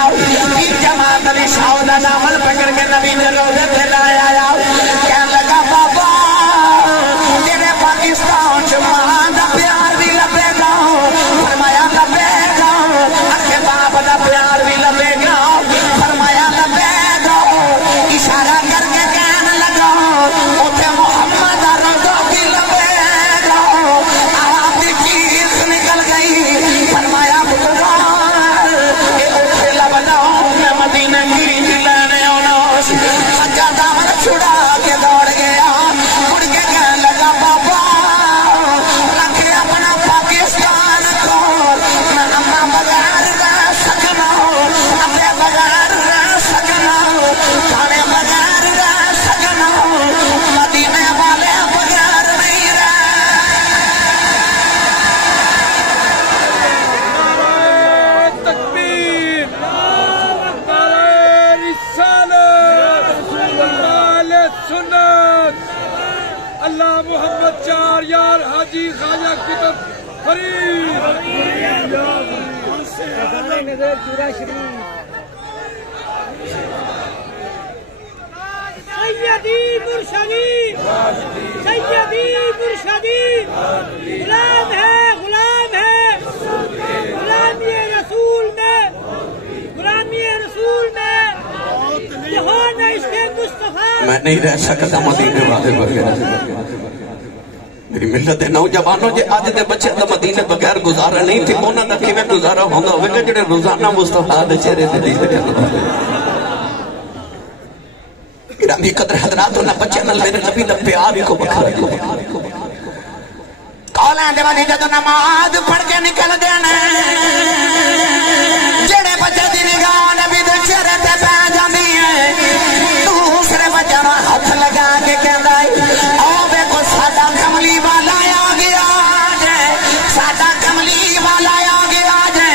پیر جماعت علی شاہ دا دامن پکڑ کے نبی نے روزے پہ لایا کہنے لگا بابا تیرے پاکستان چ ماں دا پیار بھی لبے گا فرمایا لبے گا اکھے باپ دا پیار بھی لبے گا فرمایا لبے گا اشارہ کر کے کہنے لگا اوتھے محمد دا روزہ بھی لبے گا آپ کی چیز نکل گئی فرمایا بزرگار اے اوتھے لبدا میں مدینہ کی لینے آنا سجا دامن چھڑا کے دوڑ گیا مڑ کے کہنے لگا بابا رکھے اپنا پاکستان کو میں اما بغیر رہ سکنا اپنے بغیر رہ سکنا کھانے بغیر رہ سکنا مدینے والے بغیر نہیں رہ تکبیر نعرہ رسالت اہل سنت اللہ محمد چار یار حاجی خواجہ کتب فرید سیدی مرشدی سیدی مرشدی غلام ہے غلامی رسول میں جہان عشق مصطفیٰ میں نہیں رہ سکتا مدینے والے بغیر میری ملت نوجوانوں جے آج دے بچے دا مدینے بغیر گزارا نہیں تھی انہاں دا کیویں گزارا ہوندا ہوے گا جڑے روزانہ مصطفیٰ دے چہرے تے دیکھ رہے گرامی قدر حضرات انہاں بچے نال میرے نبی دا پیار کو بکھرا کالیں دے بنی جدو نماز پڑھ کے نکل دینا جڑے بچے دی نگاہ نبی دے چہرے تے پہ جاندی ہے دوسرے بچے نوں ہاتھ لگا کے کہندا ہے او دیکھو ساڈا کملی والا آ گیا جے ساڈا کملی والا آ گیا جے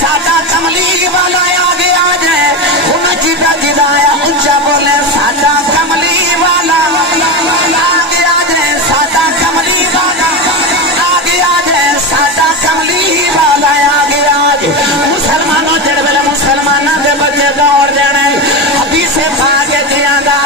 ساڈا کملی والا آ گیا جے ہن جدا جدا اونچا بولے ساڈا کملی والا آ گیا جے ساڈا کملی والا ساڈا کملی والا آ گیا مسلمانوں جڑے ویلے مسلماناں دے بچے دوڑ جانے حدیث پاک وچ آندا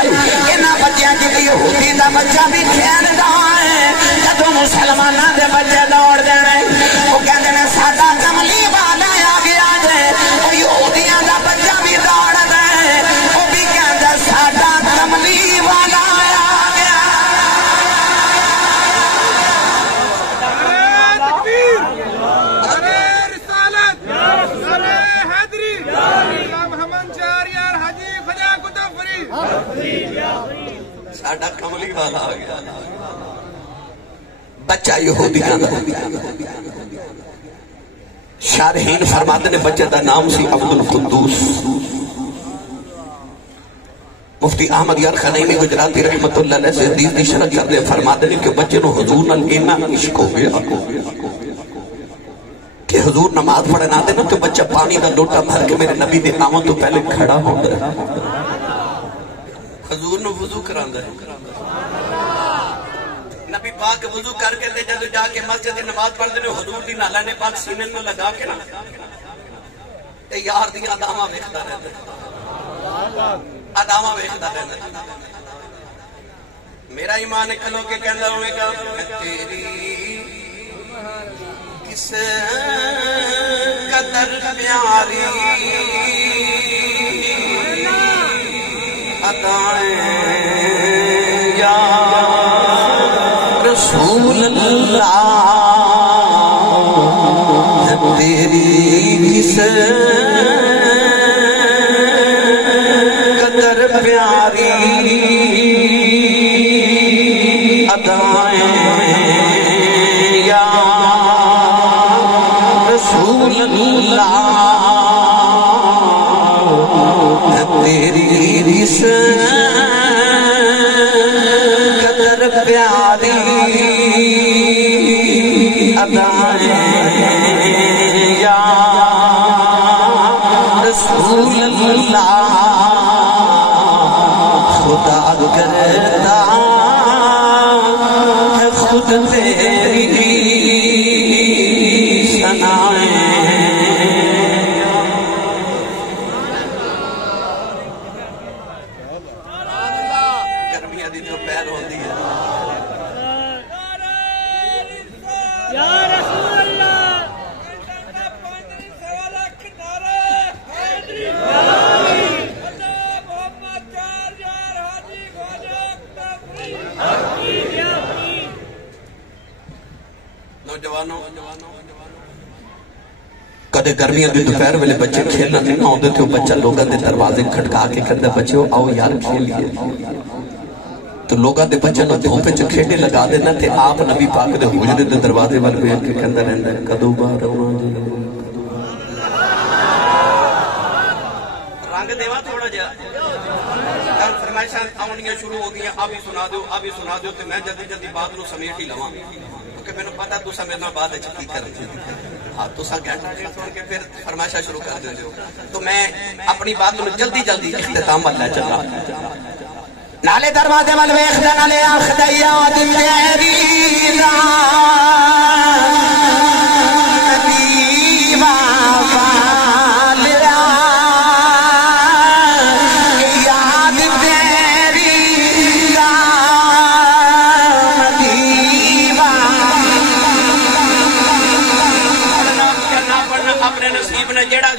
انہاں بچیاں جی یہودی دا بچہ بھی کھیلدا ہے جدوں مسلماناں دے بچے دوڑ جانے او کہندے نے ساڈا کملی والا آ گیا جے او یہودیاں دا بچہ بھی دوڑدا ہے او بھی کہندا ساڈا کملی والا آ گیا ساڈا کملی والا آ گیا بچہ یہودیاں دا شارحین فرماتے نے بچے دا نام سی عبد القدوس مفتی احمد یار خنیمی گجراتی رحمت اللہ علیہ سے حدیث دی شرح کر دے فرماتے نے کہ بچے نو حضور نال اینا عشق ہو گیا کہ حضور نماز پڑھنا دے نا تو بچہ پانی دا لوٹا بھر کے میرے نبی دے آمن تو پہلے کھڑا ہو گیا حضور نو وضو کراندہ ہے نبی پاک وضو کر کے دے جدو جا کے مسجد نماز پڑھ دے حضور دی نالان پاک سینے میں لگا کے نا تے یار دی ادامہ ویکھدا رہندا ادامہ ویکھدا رہندا میرا ایمان کھلو کے کہندا ہوے گا تیری کس قدر پیاری ادائیں یا رسول اللہ تیری کس قدر پیاری ادائیں یا رسول اللہ تیری کس قدر پیاری ادائیں یا رسول اللہ خدا کرتا ہے خود تیری سنائیں یا رسول اللہ نوجوانوں کدے گرمیاں دی دوپہر ویلے بچے کھیلنا نہیں نہ ہوندے تے بچہ لوگاں دے دروازے کھٹکا کے کہندا بچیو آؤ یار کھیلیے تو لوگاں دے بچے نوں دھوپ وچ کھیڈے لگا دینا تے آپ نبی پاک دے حجرے دے دروازے ول ویکھ کے کہندا رہندا کدوں باہر آواں جی رنگ دیوا تھوڑا جہا کل فرمائشاں آونیاں شروع ہو گئیاں ابھی سنا دیو تے میں جلدی جلدی بات نو سمیٹ ہی لواں کہ میں نے پتا تسا میرے نال بعد وچ کی کرنا ہاں تسا گھنٹہ سن کے پھر فرمائشاں شروع کر دیندے ہو تو میں اپنی بات نو جلدی جلدی اختتام ول چلا نالے دروازے ول ویکھدا نالے آکھدا یاد میری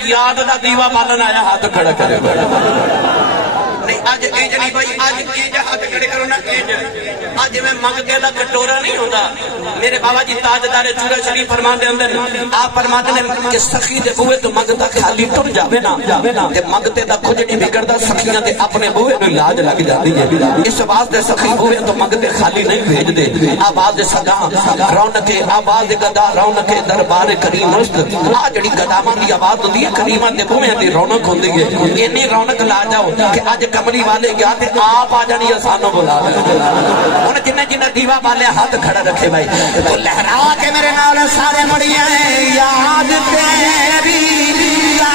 یاد دا دیوا بالن آیا ہاتھ کھڑا کرے نہیں آج اینج نہیں بھائی آج اینج ہاتھ کھڑے کرو نا اینج آج میں منگتے دا کٹورا نہیں ہوتا میرے بابا جی تاجدار چورا شریف فرمان دے اندر آپ فرمان دے کہ سخی دے بوئے تو منگتا خالی ٹر جاوے نا تے منگتے دا کچھ نہیں بگڑتا سخیاں دے اپنے بوئے نو لاج لگ جاتی ہے اس آواز دے سخی بوئے تو منگتے خالی نہیں بھیج دے آواز دے سگاں رونقے آواز دے گدا رونقے دربار کریم رست آ جڑی گداواں دی آواز ہوندی ہے کریماں دے بوئے دی رونق ہوندی ہے اینی رونق لا جاؤ کہ اج کملی والے گیا تے آپ آ جانی آسانوں بلا ہن جنہیں جنہیں دیوا والے ہاتھ کھڑا رکھے بھائی تو لہرا کے میرے نال سارے مڑیاں یاد تیری دیوا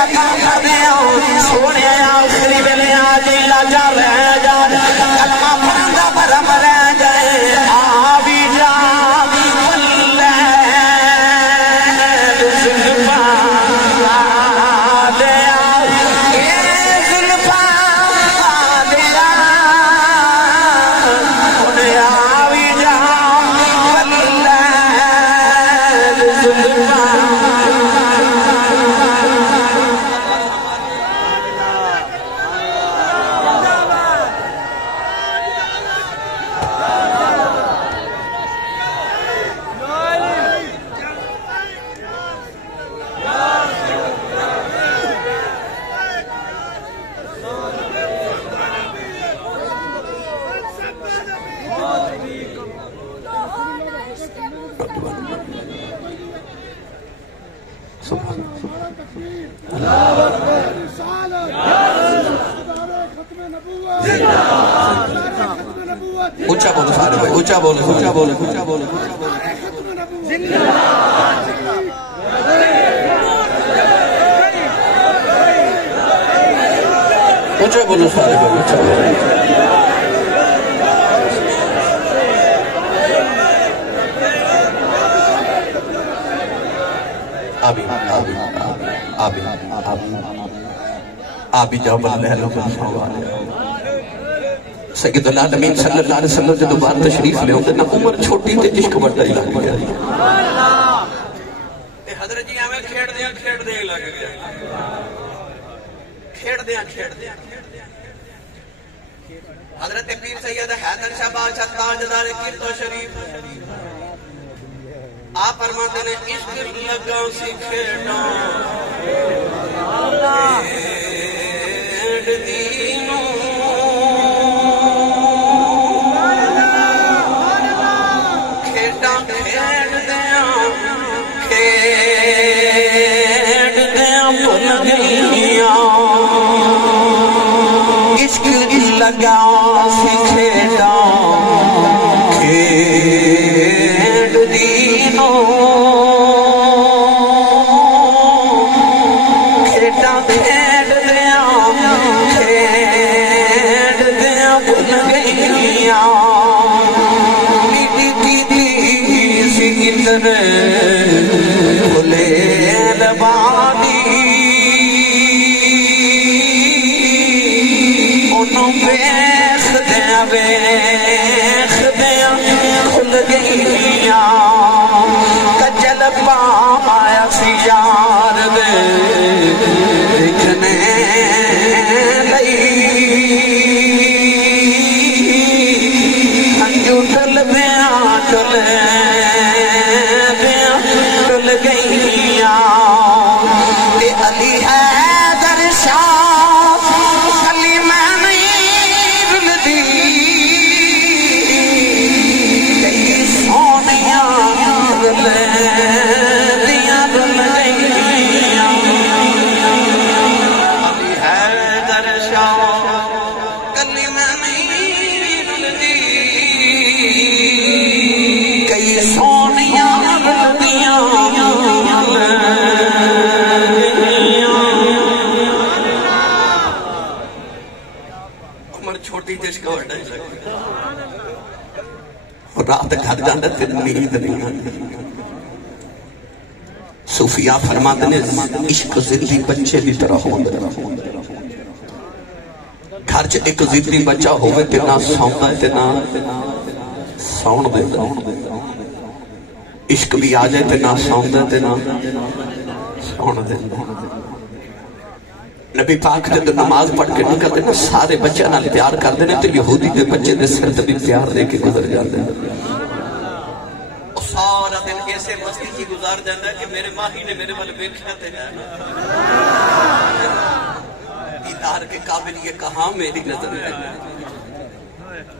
آقا دے سونے آخری ویلے آ جیلا جا رہ جا کلمہ پڑھندا برم رہ جائے آ بھی جا اونچا بولو سارے بھائی اونچا بولو اونچا بولو اونچا بولو اونچا بولو سارے بھائی اونچا بولو آبی جاؤ بلہ لکھن شاوالے سید العالمین صلی اللہ علیہ وسلم جدو بار تشریف لے ہوتے نا عمر چھوٹی تے عشق بڑھتا ہی لگ گیا حضرت جی ہمیں کھیڑ دیں لگ گیا کھیڑ دیں حضرت پیر سید حیدر شاہ بادشاہ تاجدار کرتو شریف آپ فرماتے ہیں عشق لگا سی کھیڑا کھیڑ دینوں عشق لگا سی کھیڑا کھیڑ دینوں کھیڑا کھیڑ دیاں بھول گئیاں میٹی دی سی گندر بھولے لبانی کھل گئیاں کجل پایا سی یار دے دیکھنے لئی ہنجو ٹل گئیاں اے علی حیدر شاہ علی میں نہیں رلدی کئی سونیاں رل گئیاں علی حیدر شاہ علی میں نہیں رلدی کئی سونیاں رلدیاں چھوٹی جس کا وڈا رات گھر جاندہ تیر نیند نہیں آتی صوفیاء فرماتے ہیں عشق زندی بچے بھی طرح ہوندے گھر چ ایک زندی بچہ ہوئے تے نہ سوندا تے نہ سون دیندا عشق بھی آ جائے تے نہ سوندا تے نہ سون دیندا نبی پاک جب نماز پڑھ کے نکلتے ہیں سارے بچے نال پیار کر دینے تو یہودی دے بچے دے سر تے بھی پیار دے کے گزر جاتے ہیں سارا دن ایسے مستی کی گزار جاتا ہے کہ میرے ماہی نے میرے والے بیکھتے ہیں دیدار کے قابل یہ کہاں میری نظر ہے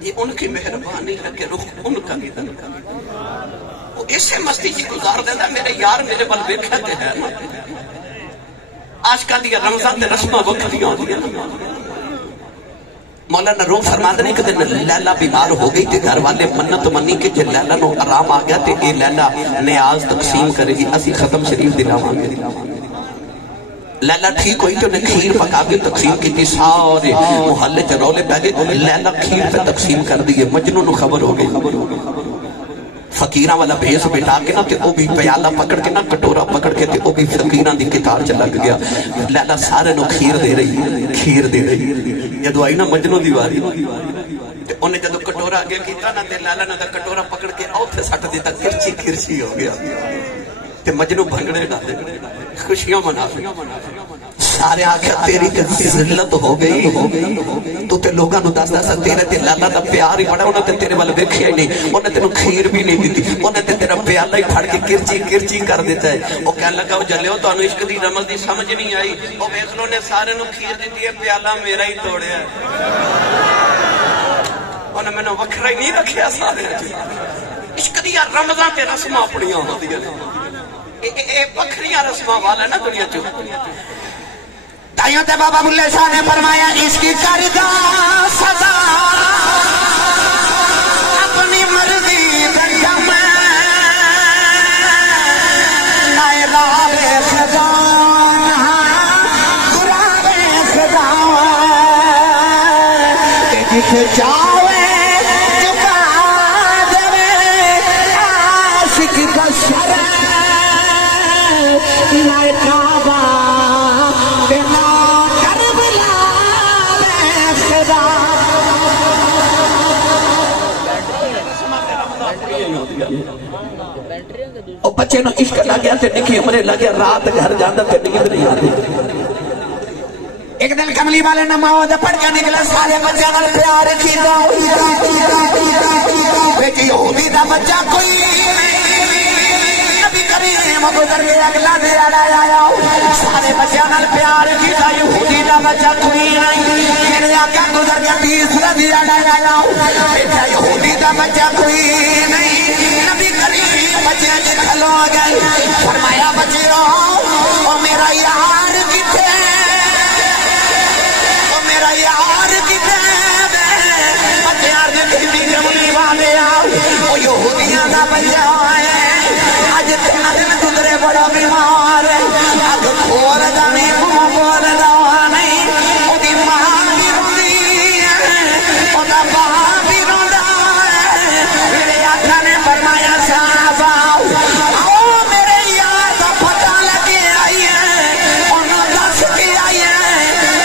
یہ ان کی مہربانی ہے کہ رخ ان کا ادھر کا وہ ایسے مستی کی گزار دیتا ہے میرے یار میرے والے بیکھتے ہیں آج کل یہ رمضان دے رسمہ وقت دیا ہوتی ہے مولانا روم فرماتے ہیں کہ لیلہ بیمار ہو گئی تھی گھر والے منت منی کہ جب لیلہ نو آرام آ گیا تھے اے لیلہ نیاز تقسیم کرے گی اسی ختم شریف دلاواں گے لیلا ٹھیک ہوئی کہ انہیں کھیر پکا کے تقسیم کی تھی، سارے محلے چرولے پہ گئے، لیلا کھیر پہ تقسیم کر دی، مجنون کو خبر ہو گئی، فقیرہ والا بھیس بٹھا کے نا تے وہ بھی پیالہ پکڑ کے نا کٹورا پکڑ کے تے وہ بھی فقیرہ دی کتار چلک گیا، لیلا سارے نو کھیر دے رہی، جدو آئی نا مجنون دیواری تے انہیں جدو کٹورا آگے کیتا نا تے لیلا نا دا کٹورا پکڑ کے آؤتھے سٹ دیتا، کرچی ہو گیا تے مجنون بھنگڑے ڈالے، خوشیاں منافع، سارے آکھا تیری تے ذلت ہو گئی، تو تے لوگاں نو دس دس تیرے تے لالا دا پیار ہی بڑا، انہیں تے تیرے والے دیکھے ہی نہیں، انہیں تے نو کھیر بھی نہیں دیتی، انہیں تے تیرا پیالہ ہی پھڑ کے کرچی کر دیتا ہے، وہ کہنے لگا وہ جلے ہو تو انہوں عشق دی رمز دی سمجھ نہیں آئی، وہ بیخلوں نے سارے نو کھیر دیتی ہے، پیالہ میرا ہی توڑے ہے، انہیں میں نے وکھرہ ہی نہیں رکھیا سارے، عشق دی رمضان تے رسمہ اپنی آمد دیا اے بکھریاں رسمہ والا نا دنیا جو تائیوں تے بابا بلے شاہ نے فرمایا اس کی کردہ سزا اپنی مرضی دریا میں نائے راوے خزان گراوے خزان کہ جسے چاہوے چکا دوے عاشق کا شرع نائے کعبہ اور بچے نو عشق لگیا تے نکھی عمرے لگیا رات گھر جاندہ تے نیند نہیں آتی، ایک دن کملی والے نماز پڑھ کے نکلے سارے بچے نال پیار کیتا، بیٹی یہودی دا بچہ کوئی نبی کریم گزر گیا اگلا دیا آیا، سارے بچے نال پیار کیتا، یہودی دا بچہ کوئی نہیں، میرے آقا گزر گیا تیسرا دیا آیا، بیٹا یہودی دا بچہ کوئی نہیں، نبی کریم بچے کھلو گئے، فرمایا بچے او میرا یار کتے، او میرا یار کتے، بچے یار کتے کملی والے آؤ، او یہودیاں دا بچہ آئے، آج تینا دن گزرے بڑا بیمار ہے، آگ کھول دا نہیں کھول دا نہیں، او دی ماں بھی روندی ہے، او دا باں بھی روندا ہے، میرے آقا نے فرمایا صاحب آؤ میرے یار دا پتہ لگے آئی ہے، انہوں دس کے آئی ہے،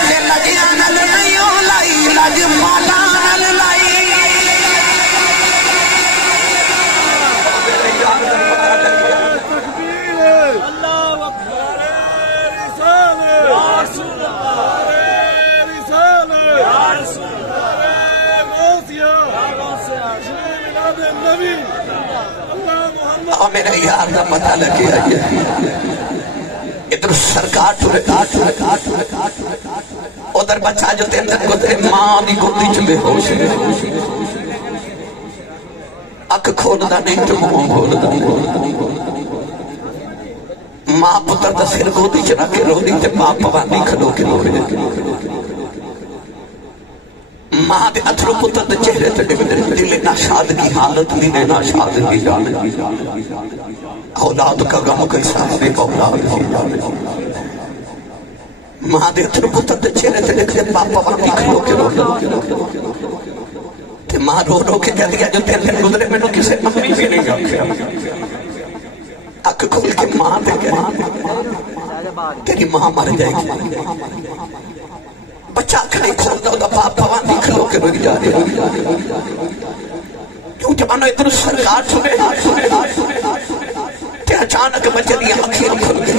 کہ لگیا نل نہیں ہو لائی، لج مالا نل لائی، اور میرا یار دا پتہ لگے آئی ہے، ادھر سرکار ٹھورے ادھر بچہ جو تین دن گزرے ماں دی گودی چ بے ہوش ہے، اکھ کھولدا نہیں تو منہ کھولدا، ماں پتر دا سر گودی چ رکھ کے رو دی تے باپ پوانی کھلو کے رو رہے، ماں دے اتھرو پتر دے چہرے تے دل ناشاد کی حالت نہیں، ناشاد کی جانت، اولاد کا غم کیسا ہے اولاد کی، ماں دے اتھرو پتر دے چہرے تے دیکھتے باپ پوانی کھلو کے رو تے ماں رو رو کے کہہ دیا جو تین دن گزرے میں نے کسے ممی بھی نہیں آکھیا، اکھ کھول کے ماں دے کہہ تیری ماں مر جائے گی، بچہ کھڑے کھولتا ہوتا باپ پوانی کھلو کے روی جا رہے، کیوں جب انہوں اتنو سرکار چھوڑے تے اچانک بچے دیا آنکھیں کھل گئے،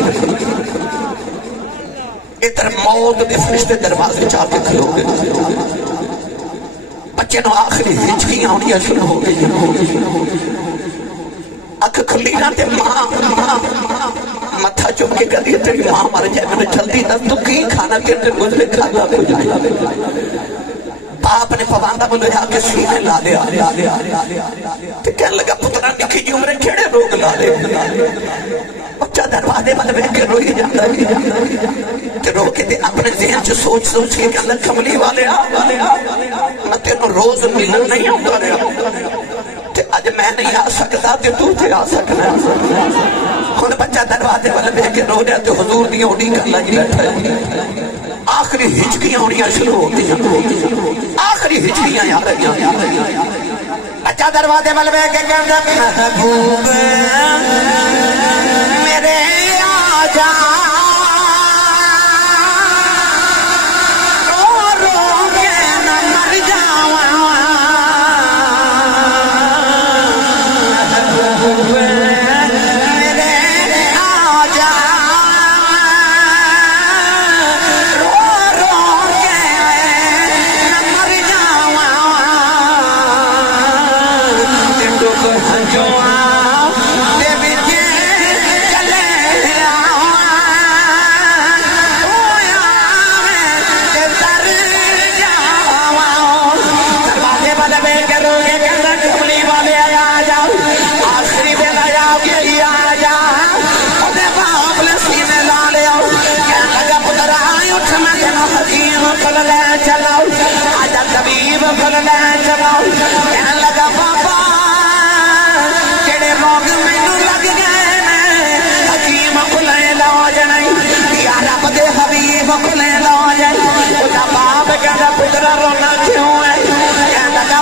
ادھر موت دے فرشتے دروازے چاہ کے کھلو گئے، بچے نو آخری ہچکیاں ہونیاں شروع ہو گئی، اکھ کھلی نہ تے ماں متھا چپ کے کہتی ہے تیری ماں مر جائے، میں نے جلدی دس تو کی کھانا تیرے گزرے کھانا ہو جائے، باپ نے پواندہ بلو جا کے سینے لا لیا، تے کہنے لگا پترہ نکھی جی عمرے کھڑے روگ لا لے، بچہ دروازے بل بیٹھ کے روئی جاتا ہے، تے رو کے دے اپنے ذہن سے سوچ کے کہنے لگا کملی والے میں تینوں روز ملن نہیں ہوتا رہا، تے اج میں نہیں آ سکتا تے تو تے آ سکنا ہن بچہ دروازے والے دیکھ کے رو رہا تے حضور دی اوڈی کر لگی بیٹھا ہے آخری ہچکیاں اڑیاں شروع ہوتی ہیں آخری ہچکیاں آ رہی ہیں بچہ دروازے والے دیکھ کے کہندا محبوب میرے آ جا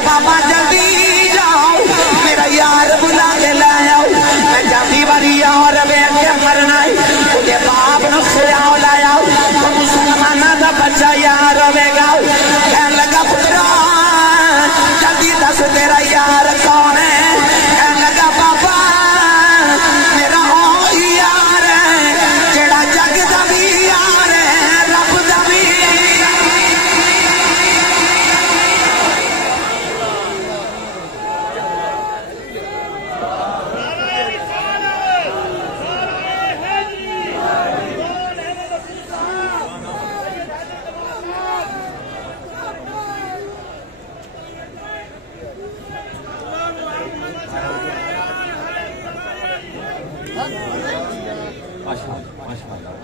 بابا جلدی جاؤ میرا یار بلا کے لایا میں جاتی باری اور مرنا مجھے باپ نو خیال لایا مسلمانہ دا بچہ یار ہوے گا کہنے لگا پترا جلدی دس تیرا یار کون ہے کہنے لگا بابا میرا او یار ہے جڑا جگ دا بھی یار ہے رب دا بھی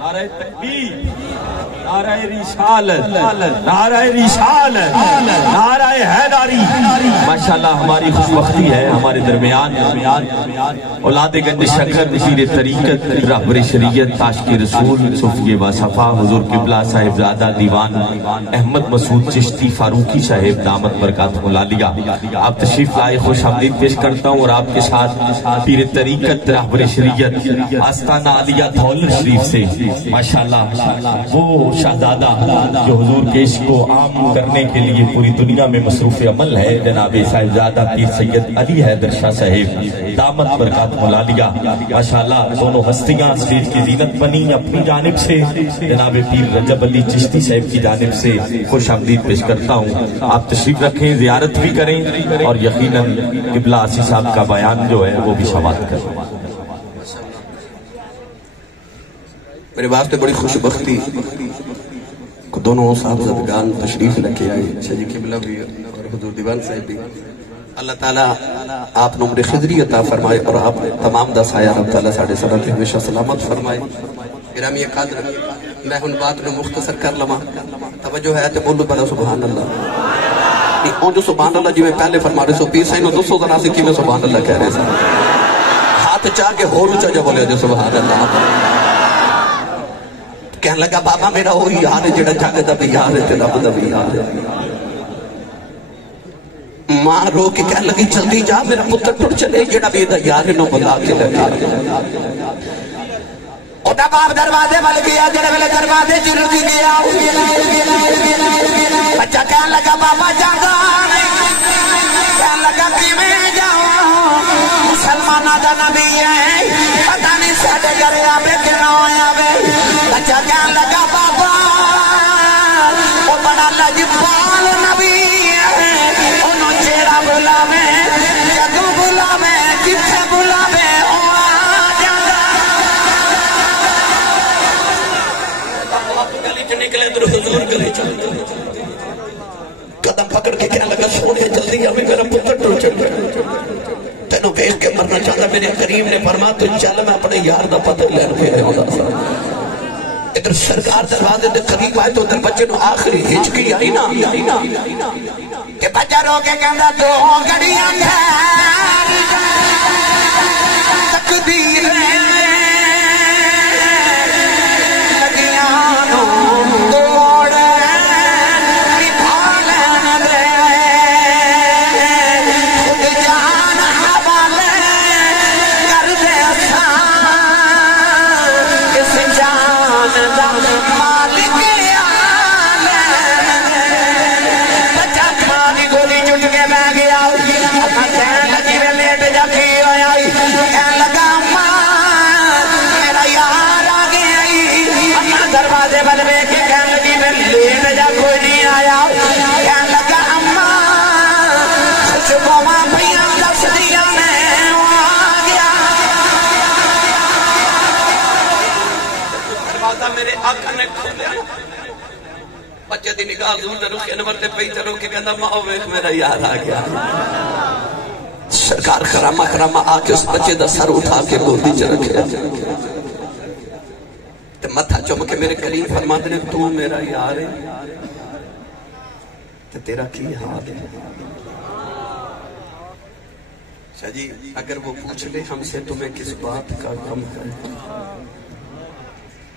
نعرہ تکبیر نعرہ رسالت نعرہ رسالت نعرہ حیداری ماشاءاللہ ہماری خوشبختی ہے ہمارے درمیان اولاد گنج شکر پیر طریقت رہبر شریعت تاشق رسول صوفی باصفا حضور قبلہ صاحبزادہ دیوان احمد مسعود چشتی فاروقی صاحب دامت برکاتہ العالیہ آپ تشریف لائے خوش آمدید پیش کرتا ہوں اور آپ کے ساتھ پیر طریقت رہبر شریعت آستانہ عالیہ دھولر شریف سے ماشاءاللہ وہ شہزادہ جو حضور کے عشق کو عام کرنے کے لیے پوری دنیا میں مصروف عمل ہے جناب صاحبزادہ پیر سید علی حیدر شاہ صاحب دامت برکاتہ العالیہ ماشاءاللہ دونوں ہستیاں اسٹیج کی زینت بنی اپنی جانب سے جناب پیر رجب علی چشتی صاحب کی جانب سے خوش آمدید پیش کرتا ہوں آپ تشریف رکھیں زیارت بھی کریں اور یقیناً قبلہ آسی صاحب کا بیان جو ہے وہ بھی سماعت کریں میرے واسطے بڑی خوش بختی دونوں صاحب زدگان تشریف لکھے آئے شاہی قبلہ بھی اور حضور دیوان صاحب بھی اللہ تعالیٰ آپ نے عمر خضری عطا فرمائے اور آپ تمام دا سایہ رب تعالیٰ ساڑھے سرات ہمیشہ سلامت فرمائے گرامی قادر میں ان بات نے مختصر کر لما توجہ ہے تو بولو پہلا سبحان اللہ اون جو سبحان اللہ جی میں پہلے فرما رہے سو پیسا انہوں دوسو ذرا سے کی میں سبحان اللہ کہہ رہے سا ہاتھ چاہ کے ہو رچا جا بولے جو سبحان اللہ کہنے لگا بابا میرا وہی یار ہے جڑا جگ دا بھی یار ہے تے رب دا بھی یار ہے ماں رو کے کہنے لگی جلدی جا میرا پتر ٹر چلے جڑا بھی دا یار ہے نو بلا کے لگا اوٹا باپ دروازے والے گیا جڑے والے دروازے چل کی گیا بچہ کہنے لگا بابا جاگا کہنے لگا کہ میں جاؤں مسلمانہ دا نبی ہے پتہ نہیں ساڑھے گھر آبے کہ نہ آبے بچہ کہنے لگا بابا وہ بڑا لجپال نبی ہے انہوں چیرہ بلا میں جگو بلا میں جتھے بلا میں او آجاگا آپ گلی جو نکلے در حضور گلی چلتے قدم پکڑ کے کہنے لگا سونے جلدی ابھی میرا پتر ٹر چل تینوں بیش کے مرنا چاہتا میرے کریم نے فرما تو چل میں اپنے یار دا پتر لین پھیرے ہوتا سا ادھر سرکار دروازے دے قریب آئے تو ادھر بچے نو آخری ہچکی آئی نا کہ بچے بچہ رو کے کہندا دو گھڑیاں تقدیر بچے دی نگاہ حضور دے رخ انور تے پئی تے روک کے کہندا ماں ویکھ میرا یار آ گیا سرکار خرامہ خرامہ آ کے اس بچے دا سر اٹھا کے گودی چ رکھیا تے متھا چوم کے میرے کریم فرماتے نے تو میرا یار ہے تے تیرا کی حال ہے شاہ جی اگر وہ پوچھ لے ہم سے تمہیں کس بات کا غم ہے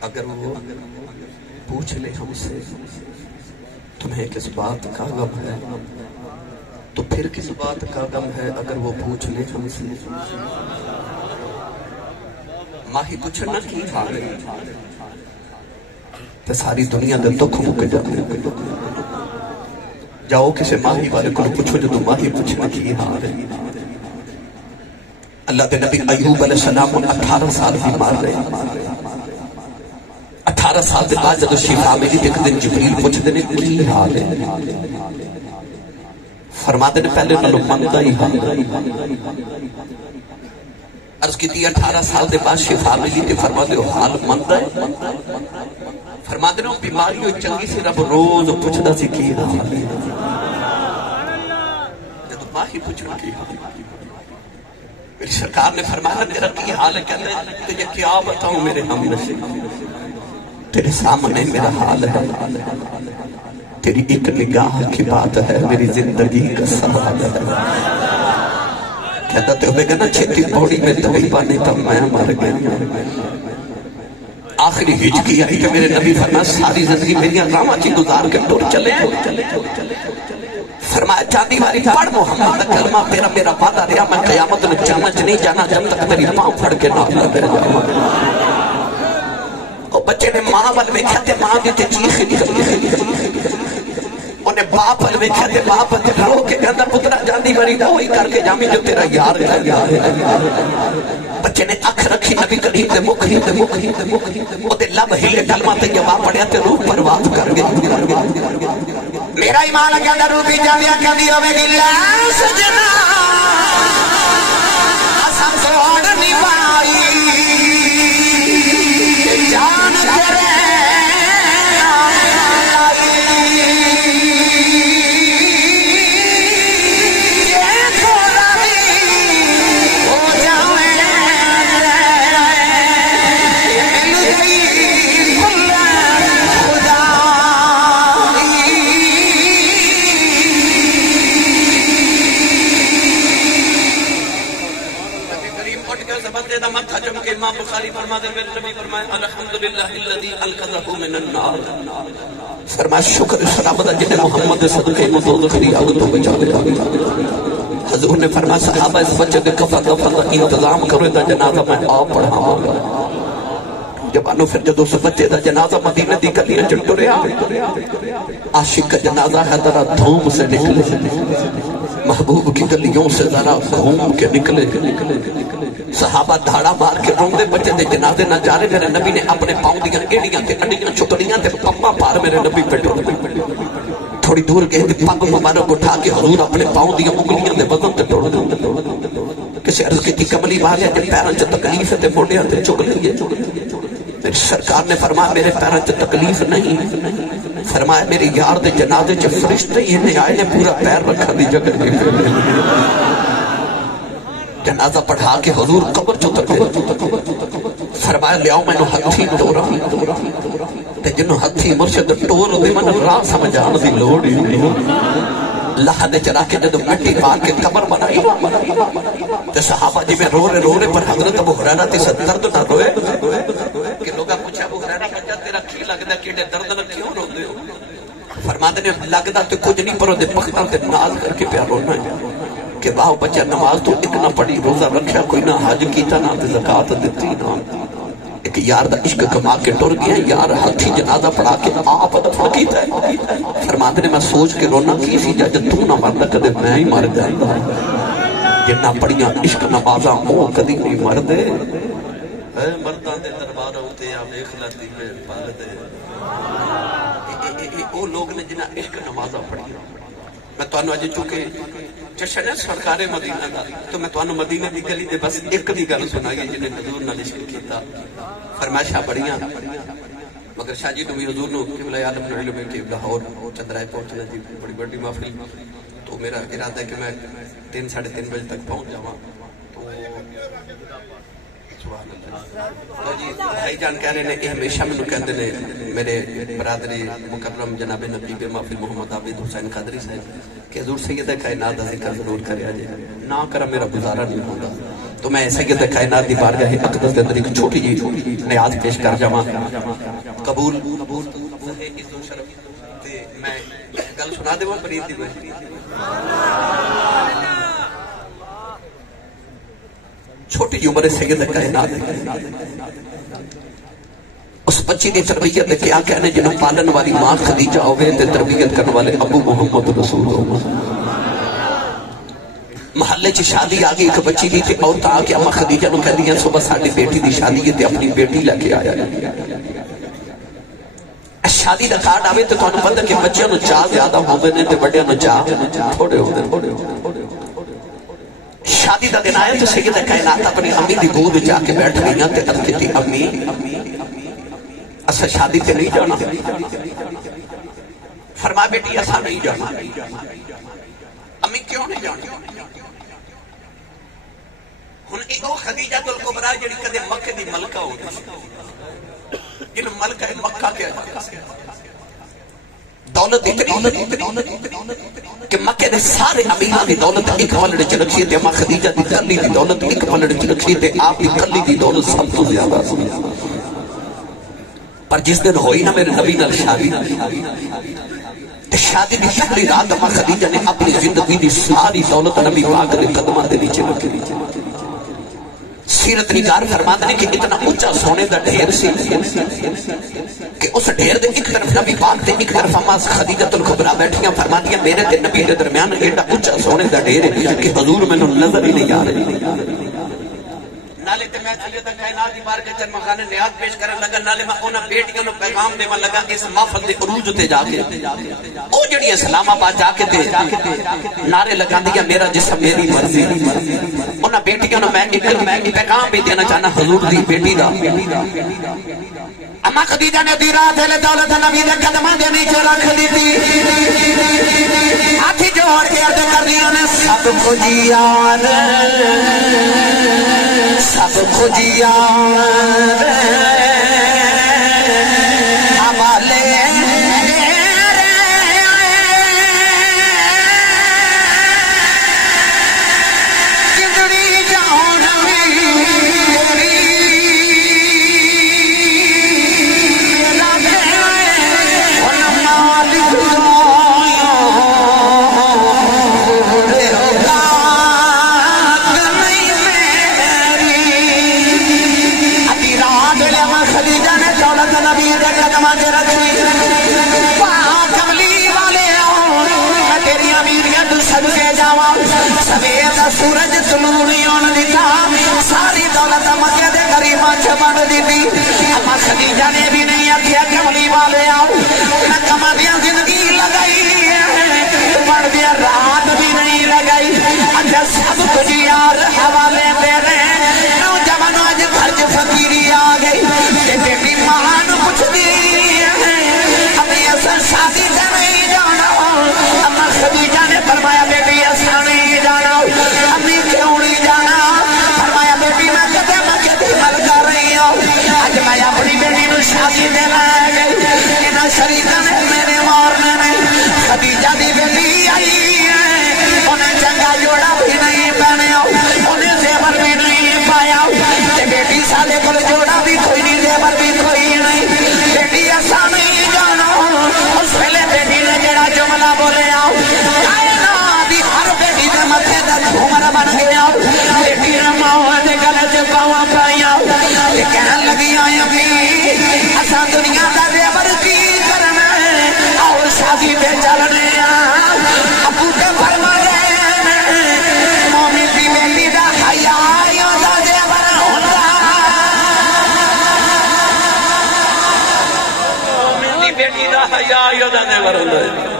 اگر وہ پوچھ لے ہم سے تمہیں کس بات کا غم ہے تو پھر کس بات کا غم ہے اگر وہ پوچھ لے ہم سے ماہی پوچھنا کی حال ہے تو ساری دنیا دے دکھ مک جاتے جاؤ کسی ماہی والے کو پوچھو جو تو ماہی پوچھنا کی حال ہے اللہ دے نبی ایوب علیہ السلام 18 سال بیمار رہے 18 سال دے بعد جب شفا ملی ایک دن جبریل پوچھتے نے کی حال ہے فرماتے نے پہلے نلو مندہ ہی حال عرض کی تھی 18 سال دے بعد شفا ملی تھی فرماتے ہو حال مندہ ہے فرماتے نے بیماری ہوئی چنگی سے رب روز پوچھتا سی کی حال ہے جب ماہی پوچھنا کی حال میری سرکار نے فرمایا تیرا کی حال ہے کہتے ہیں تجھے کیا بتاؤں میرے ہم نشے تیرے سامنے میرا حال ہے تیری ایک نگاہ کی بات ہے میری زندگی کا سوال ہے کہتا تے ہوئے کہنا چھتی پوڑی میں دوائی پانی تب میں مر گیا آخری ہج کی آئی کہ میرے نبی فرمایا ساری زندگی میری غامہ کی گزار کے ٹور چلے فرمایا چاندی والی پڑھ محمد کا کلمہ تیرا میرا وعدہ رہا میں قیامت میں جنت نہیں جانا جب تک تیری پاؤں پھڑ کے نہ لگے اور بچے نے ماں بل میں کہتے ماں کی تے چیخ انہیں باپ بل میں کہتے باپ تے رو کے گندہ پترہ جاندی والی دوائی کر کے جامی جو تیرا یار ہے بچے نے اکھ رکھی نبی کریم دے مکھی وہ تے لب ہیلے کلمہ تے جواب پڑھیا تے روح پرواز کر گیا میرا ایمان کے اندر روح بھی جانیا کبھی ہوئے گی لا سجنا آسان سے اوڑ نہیں پائی جان کرے امام بخاری فرماتے ہیں میرے نبی فرمائے الحمدللہ الذی انقذہ من النار فرمایا شکر سلامت جنہیں محمد صدقے مدوزخ دی آگ تو بچا دیا حضور نے فرمایا صحابہ اس بچے دے کفن دفن دا انتظام کرو دا جنازہ میں آپ پڑھاؤں گا جب آنو پھر جدو اس بچے دا جنازہ مدینہ دی گلیاں چٹو رہا عاشق کا جنازہ ہے ذرا دھوم سے نکلے محبوب کی گلیوں سے ذرا گھوم کے نکلے صحابہ دھاڑا مار کے روندے بچے دے جنازے نہ جا رہے میرے نبی نے اپنے پاؤں دیاں ایڑیاں تے اڈیاں چکڑیاں تے پمپا پار میرے نبی پہ ٹوڑ تھوڑی دور گئے تے پگ مبارک اٹھا کے حضور اپنے پاؤں دیاں انگلیاں دے وزن تے ٹوڑ کسی عرض کی تھی کملی باریا جب پیروں سے تکلیف تے موڑیاں تے چک لیے میری سرکار نے فرمایا میرے پیروں سے تکلیف نہیں فرمایا میرے یار دے جنازے چ فرشتے ہی نے آئے نے پورا پیر رکھا دی جگہ جنازہ پڑھا کے حضور قبر چتر دے فرمایا لیاؤ میں نو ہتھی ٹورا تے جنو ہتھی مرشد ٹور دے من راہ سمجھان دی لوڑ ہی نہیں لحد چرا کے جدو مٹی پار کے قبر بنائی تو صحابہ جی میں رو رہے پر حضرت ابو ہریرہ تے درد نہ روئے کہ لوگا پوچھا ابو ہریرہ بچہ تیرا کی لگدا کیڑے درد نہ کیوں روندے ہو؟ فرماتے نے لگدا تے کچھ نہیں پر دے پختاں تے ناز کر کے پیار رونا کہ باہو بچہ نماز تو ایک نہ پڑھی روزہ رکھیا کوئی نہ حج کیتا نہ زکات دتی نہ ایک یار دا عشق کما کے ٹر گیا یار ہاتھی جنازہ پڑھا کے آپ دفن کیتا ہے فرماتے نے میں سوچ کے رونا کی سی جج تو نہ مردا کدے میں ہی مر جاتا جنہ پڑھیاں عشق نمازاں او کدی نہیں مردے اے مرداں دے دربار اوتے آ ویکھ لتی میں پال دے او لوگ نے جنہ عشق نمازاں پڑھیاں میں تانوں اج چونکہ جشن ہے سرکار مدینہ دا تو میں تانوں مدینہ دی گلی دے بس ایک دی گل سنائی جن نے حضور نال عشق کیتا فرمائشاں بڑیاں مگر شاہ جی نبی حضور نو قبلہ عالم نے علم کہ لاہور چندرائے پہنچنا جی بڑی بڑی محفل تو میرا ارادہ ہے کہ میں 3 ساڑھے 3 بجے تک پہنچ جاواں تو سبحان اللہ تو جی بھائی جان کہہ رہے ہیں ہمیشہ مینوں کہندے نے میرے برادری مکرم جناب نبی محفل محمد عابد حسین قادری صاحب کہ حضور سید کائنات دا ذکر ضرور کریا جے نہ کرا میرا گزارا نہیں ہوندا تو میں سید کائنات دی بارگاہ اقدس دے اندر ایک چھوٹی جی نیاز پیش کر جاواں قبول ہے عزت و شرف تے میں گل سنا دیواں فرید دی چھوٹی جی عمر سید کائنات اس بچی دی تربیت کیا کہنے جنہوں پالن والی ماں خدیجہ ہوئے تے تربیت کرنے والے ابو محمد رسول اللہ محلے چی شادی آگئی ایک بچی دی تے عورت آگے اما خدیجہ نو کہہ دیا صبح ساڑھے بیٹی دی شادی ہے تے اپنی بیٹی لے آیا شادی دا کارڈ آوے تے تو پتہ کہ بچیاں نو چاہ زیادہ ہوندے نے تے بڑیاں نو چاہ تھوڑے ہوندے شادی دا دن آیا تو سید کائنات اپنی امی دی گود جا کے بیٹھ گئی تے عرض کیتی امی اسا شادی تے نہیں جانا فرما بیٹی اسا نہیں جانا امی کیوں نہیں جانا ہن ایک خدیجہ الکبریٰ جڑی کدے مکے دی ملکہ ہوندی جن ملکہ مکہ کے دولت اتنی کہ مکے دے سارے امیران دی دولت ایک پلڑے چ رکھی تے اما خدیجہ دی کلی دی دولت ایک پلڑے چ رکھی تے آپ دی کلی دی دولت سب تو زیادہ سی پر جس دن ہوئی نا میرے نبی نال شادی شادی دی پہلی رات اما خدیجہ نے اپنی زندگی دی ساری دولت نبی پاک دے قدماں دے نیچے رکھی سیرت نگار فرماتے ہیں کہ اتنا اونچا سونے دا ڈھیر سی کہ اس ڈھیر دے ایک طرف نبی پاک تے ایک طرف اما خدیجہ الکبریٰ بیٹھیاں فرماتی ہیں میرے تے نبی دے درمیان ایڈا اونچا سونے دا ڈھیر ہے کہ حضور میں نظر ہی نہیں آ رہی نالے تے میں سید کائنات دی بارگاہ چرما خانے نیاز پیش کرن لگا نالے میں انہاں بیٹیاں نو پیغام دیون لگا اس محفل دے عروج تے جا کے او جڑی اسلام آباد جا کے تے نعرے لگاندیاں میرا جسم میری مرضی انہاں بیٹیاں نو میں ایک پیغام بھی دینا چاہنا حضور دی بیٹی دا اما خدیجہ نے دی رات ہے دولت نبی دے قدماں دے نیچے رکھ دیتی ہاتھ جوڑ کے عرض کر دیا نے سب کچھ یار سب کچھ یار حوالے کدڑی جان سورج طلوعی اون دیتا ساری دولت مکے دے غریباں چ بن دیتی اما خدیجہ نے بھی نہیں آکھیا کملی والے آؤ میں کمالیاں زندگی لگائی مر دیا رات بھی نہیں لگائی اچھا سب کچھ یار حوالے میرے نوجوانوں اج گھر چ فقیری آ گئی تے بیٹی ماں نو پوچھدی امی اساں شادی تے نہیں جانا اما خدیجہ نے فرمایا بیٹی اساں نہیں جانا امی کیوں نہیں جانا فرمایا بیٹی میں کدے مکے دی مل کر رہی ہوں اج بیٹی دا حیا یودا زیور ہوندا ہے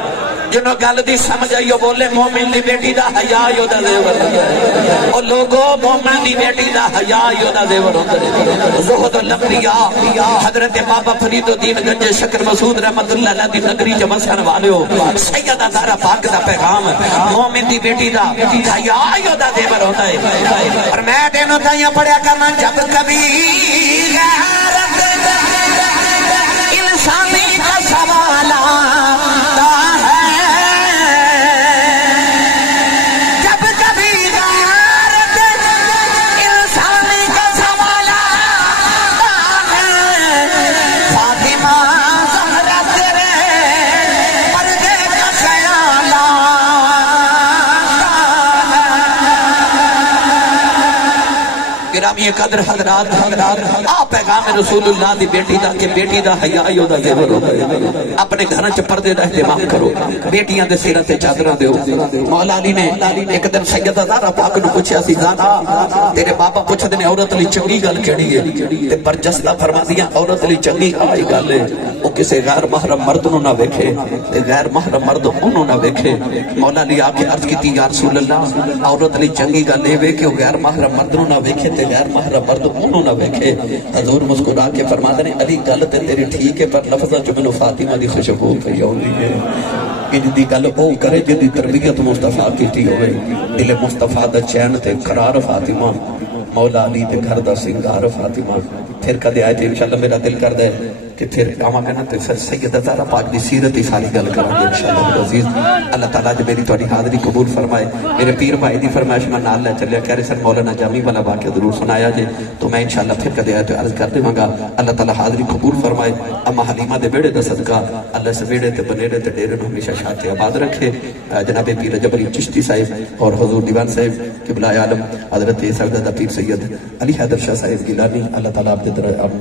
جنہوں گل دی سمجھ آئیو بولے مومن دی بیٹی دا حیا یودا زیور ہوندا ہے اور لوگوں مومن دی بیٹی دا حیا یودا زیور ہوندا ہے زہد الانبیاء حضرت بابا فرید الدین گنج شکر مسعود رحمت اللہ علیہ دی نگری چ وسن والیو سیدہ زہرا پاک دا پیغام مومن دی بیٹی دا حیا یودا زیور ہوندا ہے اور میں دینوں تائیں پڑھیا کرنا جب کبھی غیرت انسانی کا سوال آتا ہے جب کبھی غیرت انسانی کا سوال آتا ہے فاطمہ زہرا تیرے پردے کا خیال آتا ہے گرامی قدر حضرات آپ پیغام رسول اللہ دی بیٹی دا کہ بیٹی دا حیا یودا زیور ہوتا ہے اپنے گھراں چ پردے دا اہتمام کرو بیٹیاں دے سیرت تے چادراں دیو مولا علی نے ایک دن سیدہ زہرا پاک نو پوچھیا سی زہرا تیرے بابا پوچھدے نے عورت لئی چنگی گل کیڑی ہے تے برجستہ فرماندیاں عورت لئی چنگی آئی گل ہے او کسے غیر محرم مرد نو نہ ویکھے تے غیر محرم مرد اونوں نہ ویکھے مولا علی آ کے عرض کیتی یا رسول اللہ عورت لئی چنگی گل اے وے کہ او غیر محرم مرد نو نہ ویکھے تے غیر محرم مرد اونوں نہ ویکھے حضور مسکرا کے فرماتے ہیں علی گل تے تیری ٹھیک ہے پر لفظاں چ مینوں فاطمہ دی خوشبو پئی آوندی ہے ان دی گل او کرے جدی تربیت مصطفیٰ کیتی ہوئے دل مصطفیٰ دا چین تے قرار فاطمہ مولا علی دے گھر دا سنگار فاطمہ پھر کدے آئے تے انشاءاللہ میرا دل کردہ ہے کہ پھر آواں گا نا تے پھر سیدہ زہرا پاک دی سیرت ہی ساری گل کریں گے انشاءاللہ عزیز اللہ تعالیٰ جو میری تھوڑی حاضری قبول فرمائے میرے پیر بھائی دی فرمائش میں نال لے چلے کہہ رہے سر مولانا جامی والا واقعہ ضرور سنایا جے تو میں انشاءاللہ پھر کدے آئے تو عرض کر دے گا اللہ تعالیٰ حاضری قبول فرمائے اما حلیمہ دے بیڑے دا صدقہ اللہ سے بیڑے تے بنیرے تے ڈیرے نو ہمیشہ شاہ آباد رکھے جناب پیر رجب علی چشتی صاحب اور حضور دیوان صاحب قبلہ عالم حضرت سردہ پیر سید علی حیدر شاہ صاحب گیلانی اللہ تعالیٰ آپ دے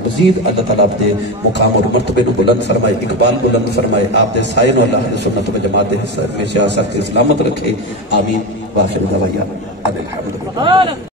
مزید اللہ تعالیٰ آپ دے مقام اور مرتبے نو بلند فرمائے اقبال بلند فرمائے آپ دے سائن و اللہ سنت و جماعت ہمیشہ سخت سلامت رکھے آمین واخر دعوانا الحمدللہ